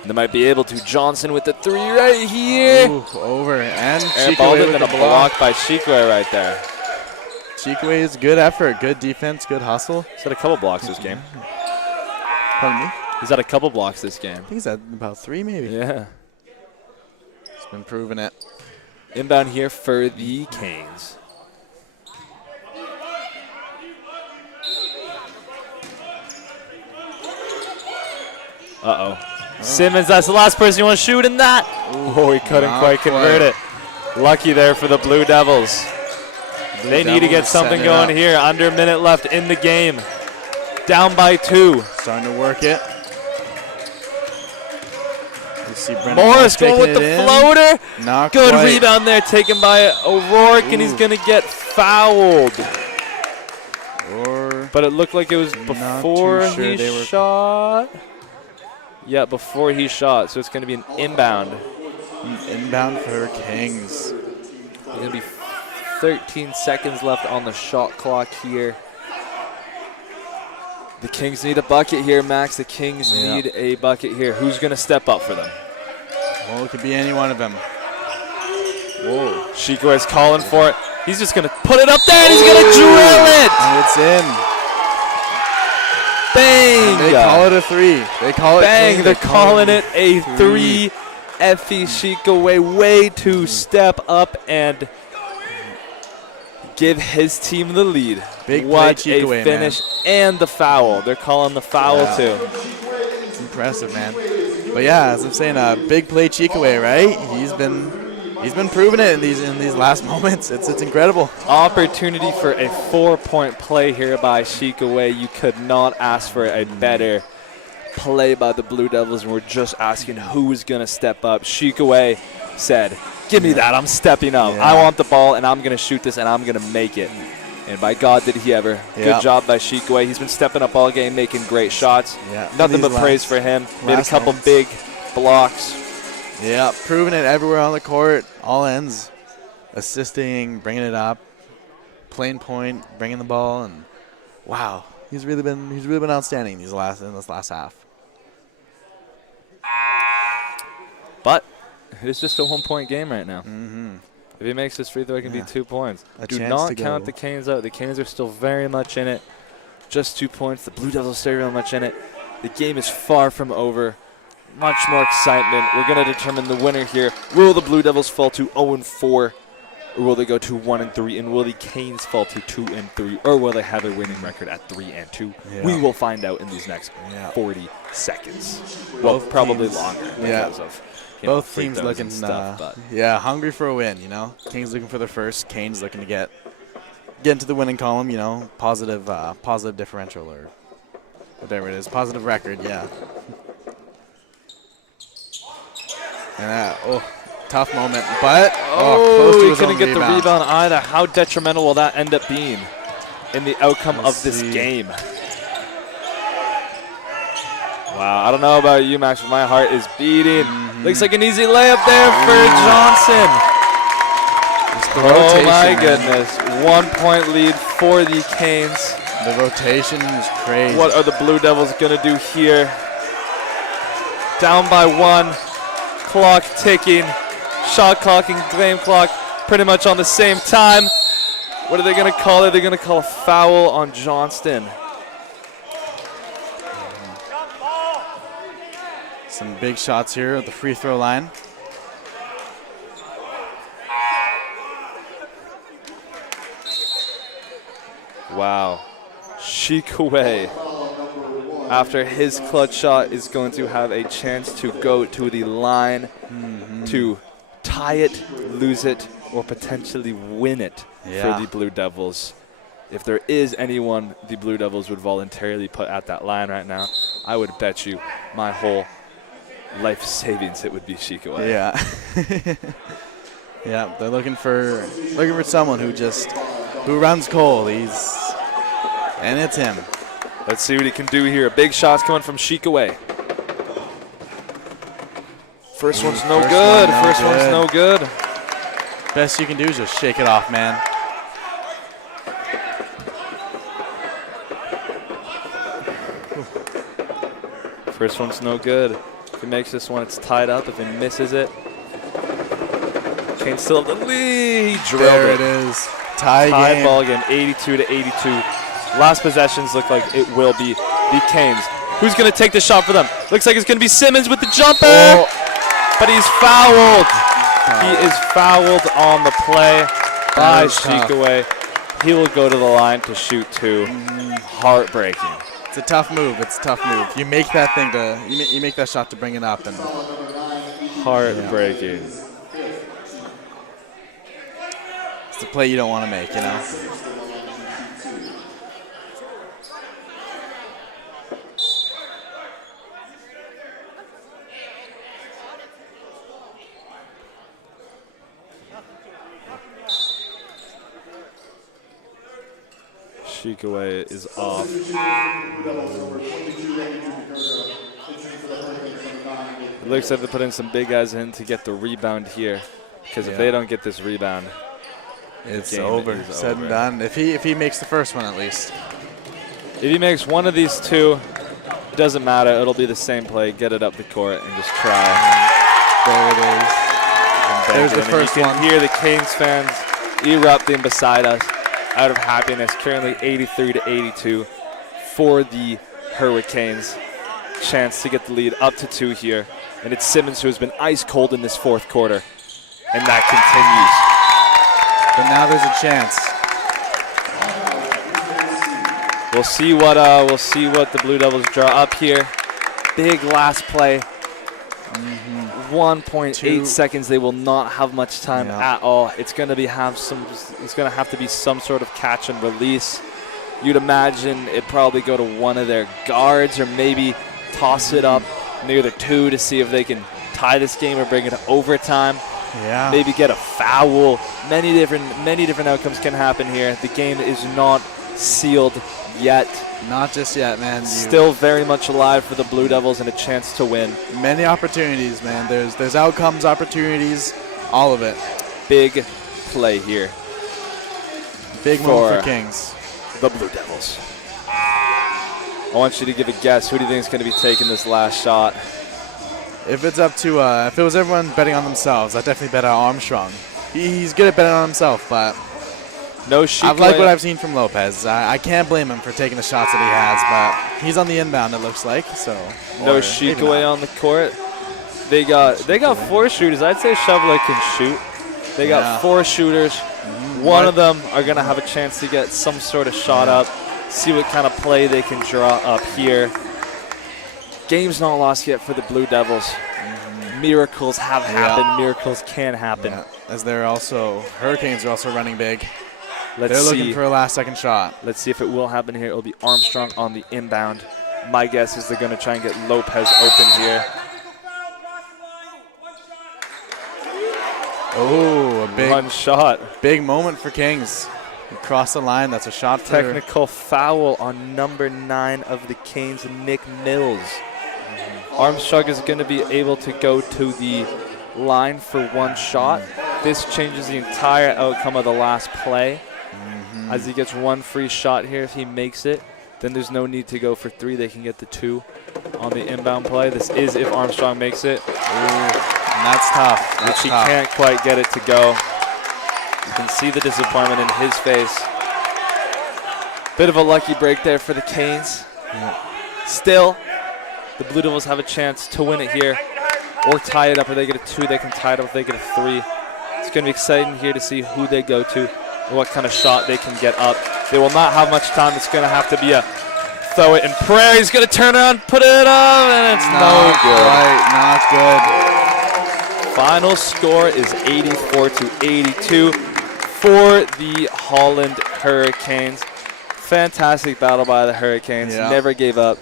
And they might be able to. Johnson with the 3 right here. Ooh, over. And Shikaway with a block by Shikaway right there. Shikaway's good effort, good defense, good hustle. He's had a couple blocks this game. Pardon me? He's had a couple blocks this game. I think he's at about 3 maybe. Yeah. He's been proving it. Inbound here for the Canes. Uh-oh. Simmons, that's the last person you want to shoot in that. He couldn't quite convert it. Lucky there for the Blue Devils. They need to get something going here. Under a minute left in the game. Down by 2. Starting to work it. You see Morris going with the floater. Not good quite. Rebound there taken by O'Rourke, and he's going to get fouled. But it looked like it was before he shot. Yeah, before he shot. So it's going to be an inbound. Inbound for Kings. There's going to be 13 seconds left on the shot clock here. The Kings need a bucket here, Max. The Kings need a bucket here. Who's going to step up for them? Well, it could be any one of them. Whoa. Shikaway is calling for it. He's just going to put it up there, and he's going to drill it. And it's in. Bang! They call it a 3. They call it Bang! clean. They're calling it a 3. Effie Shikaway way to step up and give his team the lead. Big what play, a Shikaway, finish. man. And the foul. They're calling the foul too. It's impressive, man. But yeah, as I'm saying, big play Chikaway, right? He's been proving it in these last moments. It's incredible. Opportunity for a 4-point play here by Shikaway. You could not ask for a better play by the Blue Devils, and we're just asking who is going to step up. Shikaway said, give me that. I'm stepping up. Yeah. I want the ball, and I'm going to shoot this, and I'm going to make it. And by God, did he ever. Good job by Shikaway. He's been stepping up all game, making great shots. Yeah. Nothing but praise for him. Made a couple big blocks. Yeah, proving it everywhere on the court, all ends, assisting, bringing it up, playing point, bringing the ball, and wow, he's really been outstanding in this last half. But it's just a 1-point game right now. Mm-hmm. If he makes this free throw, it can be 2 points. Do chance not to count go. the Canes out. The Canes are still very much in it. Just 2 points. The Blue Devils stay very much in it. The game is far from over. Much more excitement. We're going to determine the winner here. Will the Blue Devils fall to 0-4, or will they go to 1-3? And will the Canes fall to 2-3, or will they have a winning record at 3-2? Yeah. We will find out in these next 40 seconds. Well, Both probably teams, longer yeah. because of Both free teams throws looking and stuff, but hungry for a win. Kings looking for their first. Canes looking to get into the winning column. Positive differential or whatever it is, positive record. Yeah. And tough moment, but close to he his couldn't own get the rebound either. How detrimental will that end up being in the outcome of this game? Wow, I don't know about you, Max, but my heart is beating. Looks like an easy layup there for Johnson. Oh my goodness. 1-point lead for the Canes. The rotation is crazy. What are the Blue Devils going to do here? Down by 1. Clock ticking. Shot clock and game clock pretty much on the same time. What are they going to call it? They're going to call a foul on Johnston. Some big shots here at the free throw line. Wow. Shikaway, after his clutch shot, is going to have a chance to go to the line to tie it, lose it, or potentially win it for the Blue Devils. If there is anyone the Blue Devils would voluntarily put at that line right now, I would bet you my whole life savings it would be Shikaway. Yeah. Yeah, they're looking for someone who runs cold. And it's him. Let's see what he can do here. Big shots coming from Shikaway. First one's no good. First one's no good. Best you can do is just shake it off, man. First one's no good. If he makes this one, it's tied up. If he misses it, Canes still have the lead. He drilled There it. it is. Tie game. Ball game, 82-82. Last possessions look like it will be the Canes. Who's going to take the shot for them? Looks like it's going to be Simmons with the jumper. But he's fouled. He is fouled on the play by Shikaway. He will go to the line to shoot 2. Heartbreaking. It's a tough move. It's a tough move. You make that thing you make that shot to bring it up, and heartbreaking. It's the play you don't want to make, Shikaway is off. It looks like they're putting some big guys in to get the rebound here, because if they don't get this rebound, it's over. Said and done. If he makes the first one, at least. If he makes one of these 2, doesn't matter. It'll be the same play. Get it up the court and just try. There it is. There's the first one. You can hear the Canes fans erupting beside us out of happiness. Currently 83-82 for the Hurricanes. Chance to get the lead up to 2 here. And it's Simmons who has been ice cold in this 4th quarter. And that continues. But now there's a chance. We'll see what the Blue Devils draw up here. Big last play. 1.8 seconds. They will not have much time at all. It's going to have to be some sort of catch and release. You'd imagine it probably go to one of their guards or maybe toss it up near the 2 to see if they can tie this game or bring it to overtime. Yeah. Maybe get a foul. Many different outcomes can happen here. The game is not sealed yet. Not just yet, man. Still very much alive for the Blue Devils and a chance to win. Many opportunities, man. There's outcomes, opportunities, all of it. Big play here. Big moment for Kings. The Blue Devils. I want you to give a guess. Who do you think is going to be taking this last shot? If it's up to, if it was everyone betting on themselves, I'd definitely bet on Armstrong. He's good at betting on himself, but no Shikaway. I've liked what I've seen from Lopez. I can't blame him for taking the shots that he has, but he's on the inbound, it looks like. So no Shikaway on the court. They got 4 shooters. I'd say Shoveler can shoot. They got 4 shooters. One of them are going to have a chance to get some sort of shot up. See what kind of play they can draw up here. Game's not lost yet for the Blue Devils. Miracles have happened. Miracles can happen. Yeah. As Hurricanes are also running big. They're looking for a last-second shot. Let's see if it will happen here. It'll be Armstrong on the inbound. My guess is they're going to try and get Lopez open here. Oh, a big one shot. Big moment for Kings. Across the line, that's a shot for technical foul on number 9 of the Canes, Nick Mills. Armstrong is going to be able to go to the line for 1 shot. This changes the entire outcome of the last play. As he gets 1 free shot here, if he makes it, then there's no need to go for 3. They can get the 2 on the inbound play. This is if Armstrong makes it. And that's tough. Which he can't quite get it to go. You can see the disappointment in his face. Bit of a lucky break there for the Canes. Still, the Blue Devils have a chance to win it here or tie it up. If they get a 2, they can tie it up. If they get a 3, it's going to be exciting here to see who they go to and what kind of shot they can get up. They will not have much time. It's going to have to be a throw it in prayer. He's going to turn around, put it up, and it's no good. Right, not good. Final score is 84-82 for the Holland Hurricanes. Fantastic battle by the Hurricanes. Never gave up.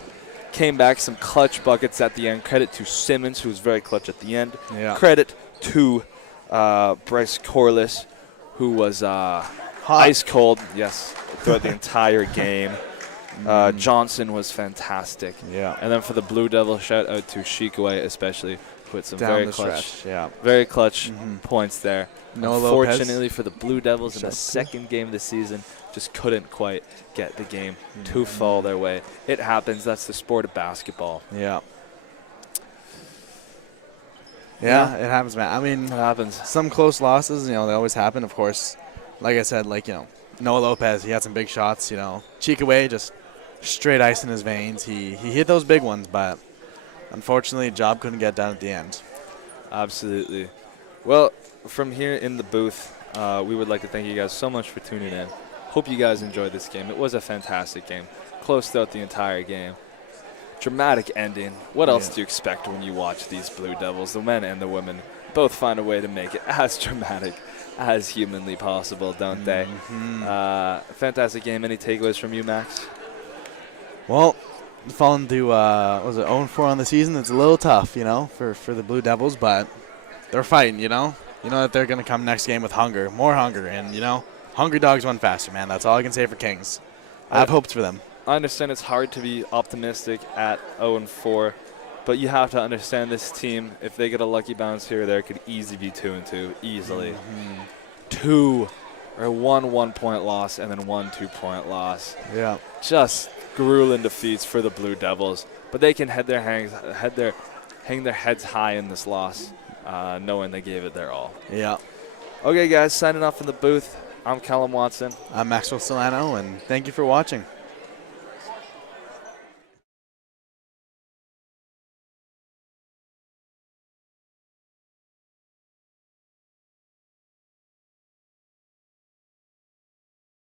Came back, some clutch buckets at the end. Credit to Simmons, who was very clutch at the end. Credit to Bryce Corliss, who was ice cold, throughout the entire game. Johnson was fantastic. And then for the Blue Devils, shout out to Shikaway especially. Put some very clutch points there. Unfortunately for the Blue Devils in the second game of the season, just couldn't quite get the game to fall their way. It happens. That's the sport of basketball. Yeah, it happens, man. I mean, it happens. Some close losses, they always happen, of course. Like I said, Noah Lopez, he had some big shots, Chikaway, just straight ice in his veins. He hit those big ones, but unfortunately, job couldn't get done at the end. Absolutely. Well, from here in the booth, we would like to thank you guys so much for tuning in. Hope you guys enjoyed this game. It was a fantastic game. Close throughout the entire game. Dramatic ending. What else do you expect when you watch these Blue Devils? The men and the women both find a way to make it as dramatic as humanly possible, don't they? Fantastic game. Any takeaways from you, Max? Well, falling to, 0-4 on the season, it's a little tough, for the Blue Devils, but they're fighting, You know that they're going to come next game with hunger, more hunger, and, hungry dogs run faster, man. That's all I can say for Kings. I have hopes for them. I understand it's hard to be optimistic at 0-4, but you have to understand this team, if they get a lucky bounce here or there, could easily be 2-2, easily. 1 1-point loss and then 1 2-point loss. Yeah. Just grueling defeats for the Blue Devils, but they can hang their heads high in this loss, knowing they gave it their all. Yeah. Okay, guys, signing off from the booth. I'm Callum Watson. I'm Maxwell Solano, and thank you for watching.